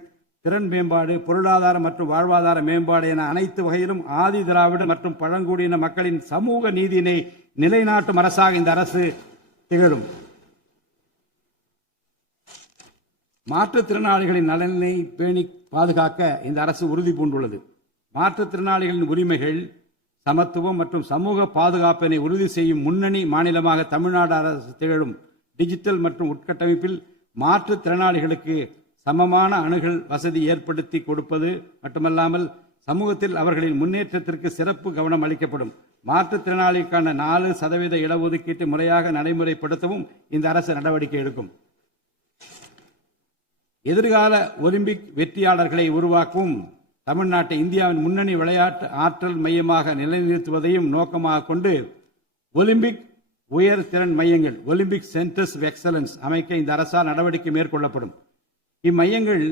திறன் மேம்பாடு, பொருளாதார மற்றும் வாழ்வாதார மேம்பாடு என அனைத்து வகையிலும் ஆதி திராவிடர் மற்றும் பழங்குடியின மக்களின் சமூக நீதியினை நிலைநாட்டும் அரசாக இந்த அரசு திகழும். மாற்றுத்திறனாளிகளின் நலனை பேணி பாதுகாக்க இந்த அரசு உறுதி பூண்டுள்ளது. மாற்றுத்திறனாளிகளின் உரிமைகள், சமத்துவம் மற்றும் சமூக பாதுகாப்பினை உறுதி செய்யும் முன்னணி மாநிலமாக தமிழ்நாடு அரசு திகழும். டிஜிட்டல் மற்றும் உட்கட்டமைப்பில் மாற்றுத்திறனாளிகளுக்கு சமமான அணுகல் வசதி ஏற்படுத்தி கொடுப்பது மட்டுமல்லாமல் சமூகத்தில் அவர்களின் முன்னேற்றத்திற்கு சிறப்பு கவனம் அளிக்கப்படும். மாற்றுத்திறனாளிகளுக்கான 4% இடஒதுக்கீட்டை முறையாக நடைமுறைப்படுத்தவும் இந்த அரசு நடவடிக்கை எடுக்கும். எதிர்கால ஒலிம்பிக் வெற்றியாளர்களை உருவாக்கவும் தமிழ்நாட்டை இந்தியாவின் முன்னணி விளையாட்டு ஆற்றல் மையமாக நிலைநிறுத்துவதையும் நோக்கமாக கொண்டு ஒலிம்பிக் உயர் திறன் மையங்கள், ஒலிம்பிக் சென்டர்ஸ் ஆஃப் எக்ஸலன்ஸ் அமைக்க இந்த அரசால் நடவடிக்கை மேற்கொள்ளப்படும். இம்மையங்கள்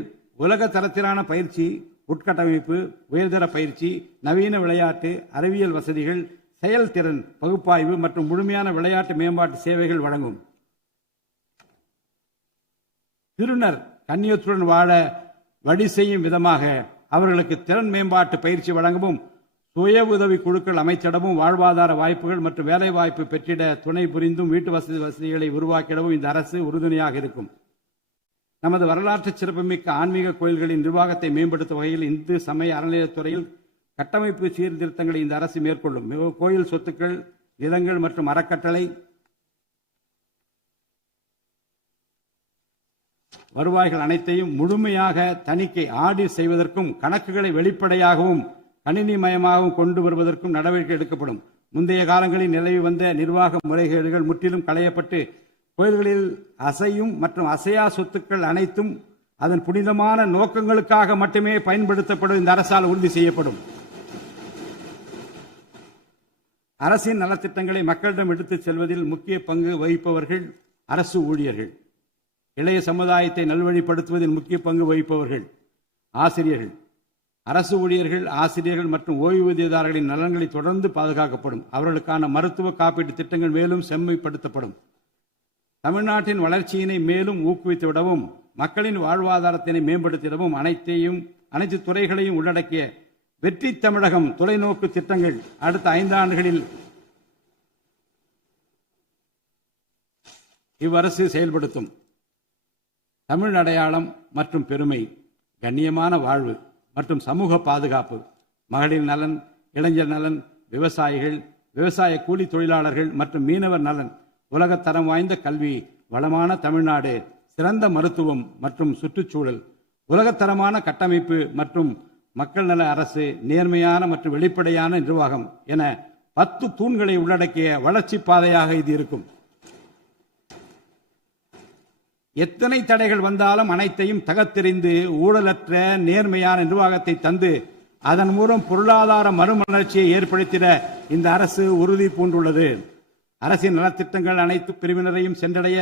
உலக தரத்திலான பயிற்சி, உட்கட்டமைப்பு, உயர்தர பயிற்சி, நவீன விளையாட்டு, அறிவியல் வசதிகள், செயல்திறன் பகுப்பாய்வு மற்றும் முழுமையான விளையாட்டு மேம்பாட்டு சேவைகள் வழங்கும். திருநர் கண்ணியத்துடன் வாழ வழி செய்யும் விதமாக அவர்களுக்கு திறன் மேம்பாட்டு பயிற்சி வழங்கவும், சுய உதவி குழுக்கள் அமைச்சிடவும், வாழ்வாதார வாய்ப்புகள் மற்றும் வேலை வாய்ப்பு பெற்றிட துணை புரிந்தும் வீட்டு வசதிகளை உருவாக்கிடவும் இந்த அரசு உறுதுணையாக இருக்கும். நமது வரலாற்று சிறப்புமிக்க ஆன்மீக கோயில்களின் நிர்வாகத்தை மேம்படுத்தும் வகையில் இந்து சமய அறநிலையத்துறையில் கட்டமைப்பு சீர்திருத்தங்களை இந்த அரசு மேற்கொள்ளும். கோயில் சொத்துக்கள், நிலங்கள் மற்றும் அறக்கட்டளை வருவாய்கள் அனைத்தையும் முழுமையாக தணிக்கை ஆடிட் செய்வதற்கும் கணக்குகளை வெளிப்படையாகவும் கணினிமயமாகவும் கொண்டு வருவதற்கும் நடவடிக்கை எடுக்கப்படும். முந்தைய காலங்களில் நிலவி வந்த நிர்வாக முறைகேடுகள் முற்றிலும் களையப்பட்டு கோயில்களில் அசையும் மற்றும் அசையா சொத்துக்கள் அனைத்தும் அதன் புனிதமான நோக்கங்களுக்காக மட்டுமே பயன்படுத்தப்படும் இந்த அரசால் உறுதி செய்யப்படும். அரசின் நலத்திட்டங்களை மக்களிடம் எடுத்துச் செல்வதில் முக்கிய பங்கு வகிப்பவர்கள் அரசு ஊழியர்கள். இளைய சமுதாயத்தை நல்வழிப்படுத்துவதில் முக்கிய பங்கு வகிப்பவர்கள் ஆசிரியர்கள். அரசு ஊழியர்கள், ஆசிரியர்கள் மற்றும் ஓய்வூதியதாரர்களின் நலன்களை தொடர்ந்து பாதுகாக்கப்படும். அவர்களுக்கான மருத்துவ காப்பீட்டு திட்டங்கள் மேலும் செம்மைப்படுத்தப்படும். தமிழ்நாட்டின் வளர்ச்சியினை மேலும் ஊக்குவித்துவிடவும், மக்களின் வாழ்வாதாரத்தினை மேம்படுத்திடவும் அனைத்து துறைகளையும் உள்ளடக்கிய வெற்றி தமிழகம் தொலைநோக்கு திட்டங்கள் அடுத்த 5 ஆண்டுகளில் இவ்வரசு செயல்படுத்தும். தமிழ் அடையாளம் மற்றும் பெருமை, கண்ணியமான வாழ்வு மற்றும் சமூக பாதுகாப்பு, மகளிர் நலன், இளைஞர் நலன், விவசாயிகள், விவசாய கூலி தொழிலாளர்கள் மற்றும் மீனவர் நலன், உலகத்தரம் வாய்ந்த கல்வி, வளமான தமிழ்நாடு, சிறந்த மருத்துவம் மற்றும் சுற்றுச்சூழல், உலகத்தரமான கட்டமைப்பு மற்றும் மக்கள் நல அரசு, நேர்மையான மற்றும் வெளிப்படையான நிர்வாகம் என 10 தூண்களை உள்ளடக்கிய வளர்ச்சி பாதையாக இது இருக்கும். எத்தனை தடைகள் வந்தாலும் அனைத்தையும் தகர்த்தெறிந்து ஊழலற்ற நேர்மையான நிர்வாகத்தை தந்து அதன் மூலம் பொருளாதார மறுமலர்ச்சியை ஏற்படுத்திட இந்த அரசு உறுதி பூண்டுள்ளது. அரசின் நலத்திட்டங்கள் அனைத்து பிரிவினரையும் சென்றடைய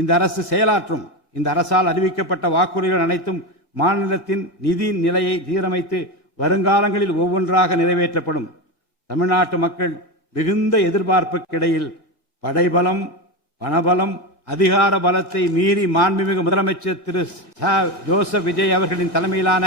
இந்த அரசு செயலாற்றும். இந்த அரசால் அறிவிக்கப்பட்ட வாக்குறுதிகள் அனைத்தும் மாநிலத்தின் நிதி நிலையை சீரமைத்து வருங்காலங்களில் ஒவ்வொன்றாக நிறைவேற்றப்படும். தமிழ்நாட்டு மக்கள் மிகுந்த எதிர்பார்ப்புக்கிடையில் படைபலம், பணபலம், அதிகார பலத்தை மீறி மாண்புமிகு முதலமைச்சர் திரு ஜோசப் விஜய் அவர்களின் தலைமையிலான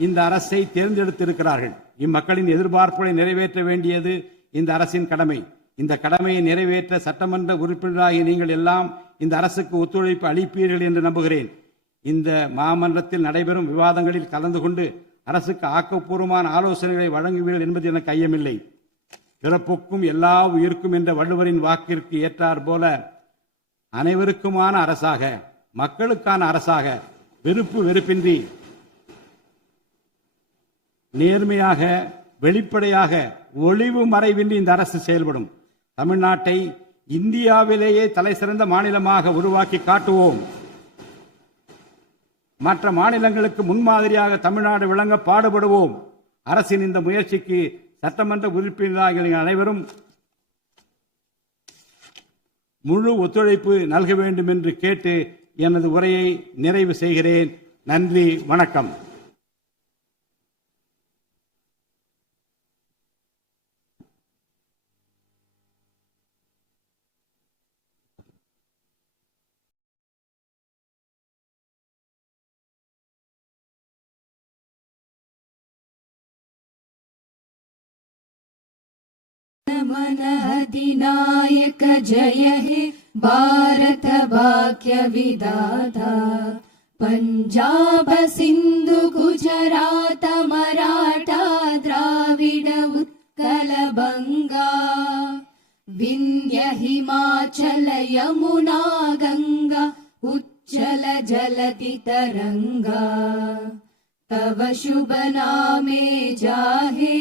இந்த அரசை தேர்ந்தெடுத்திருக்கிறார்கள். இம்மக்களின் எதிர்பார்ப்புகளை நிறைவேற்ற வேண்டியது இந்த அரசின் கடமை. இந்த கடமையை நிறைவேற்ற சட்டமன்ற உறுப்பினராகிய நீங்கள் எல்லாம் இந்த அரசுக்கு ஒத்துழைப்பு அளிப்பீர்கள் என்று நம்புகிறேன். இந்த மாமன்றத்தில் நடைபெறும் விவாதங்களில் கலந்து கொண்டு அரசுக்கு ஆக்கப்பூர்வமான ஆலோசனைகளை வழங்குவீர்கள் என்பது எனக்கு ஐயமில்லை. பிறப்புக்கும் எல்லா உயிர்க்கும் என்ற வள்ளுவரின் வாக்கிற்கு ஏற்றார் போல அனைவருக்குமான அரசாக, மக்களுக்கான அரசாக, வெறுப்பின்றி நேர்மையாக வெளிப்படையாக ஒளிவு மறைவின்றி இந்த அரசு செயல்படும். தமிழ்நாட்டை இந்தியாவிலேயே தலைசிறந்த மாநிலமாக உருவாக்கி காட்டுவோம். மற்ற மாநிலங்களுக்கு முன்மாதிரியாக தமிழ்நாடு விளங்க பாடுபடுவோம். அரசின் இந்த முயற்சிக்கு சட்டமன்ற உறுப்பினர்கள் அனைவரும் முழு ஒத்துழைப்பு நல்க வேண்டும் என்று கேட்டு எனது உரையை நிறைவு செய்கிறேன். நன்றி, வணக்கம். मन अधिनायक जय हे भारत भाग्य विधाता पंजाब सिंधु गुजरात मराठा द्राविड उत्कल बंगा विंध्य हिमाचल यमुना गंगा उच्चल जलति तरंगा तव शुभ नामे जाहे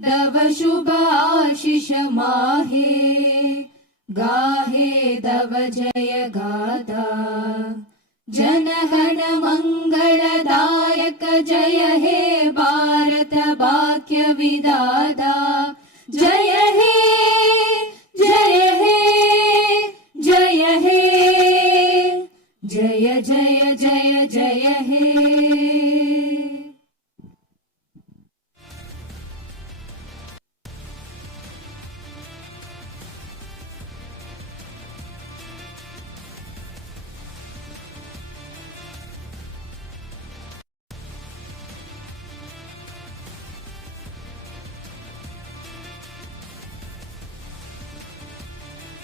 तव शुभ आशीष माहे गाहे तव जय गाथा जनगण मंगलदायक जय हे भारत भाग्य विधाता जय हे जय हे जय हे जय जय जय जय हे।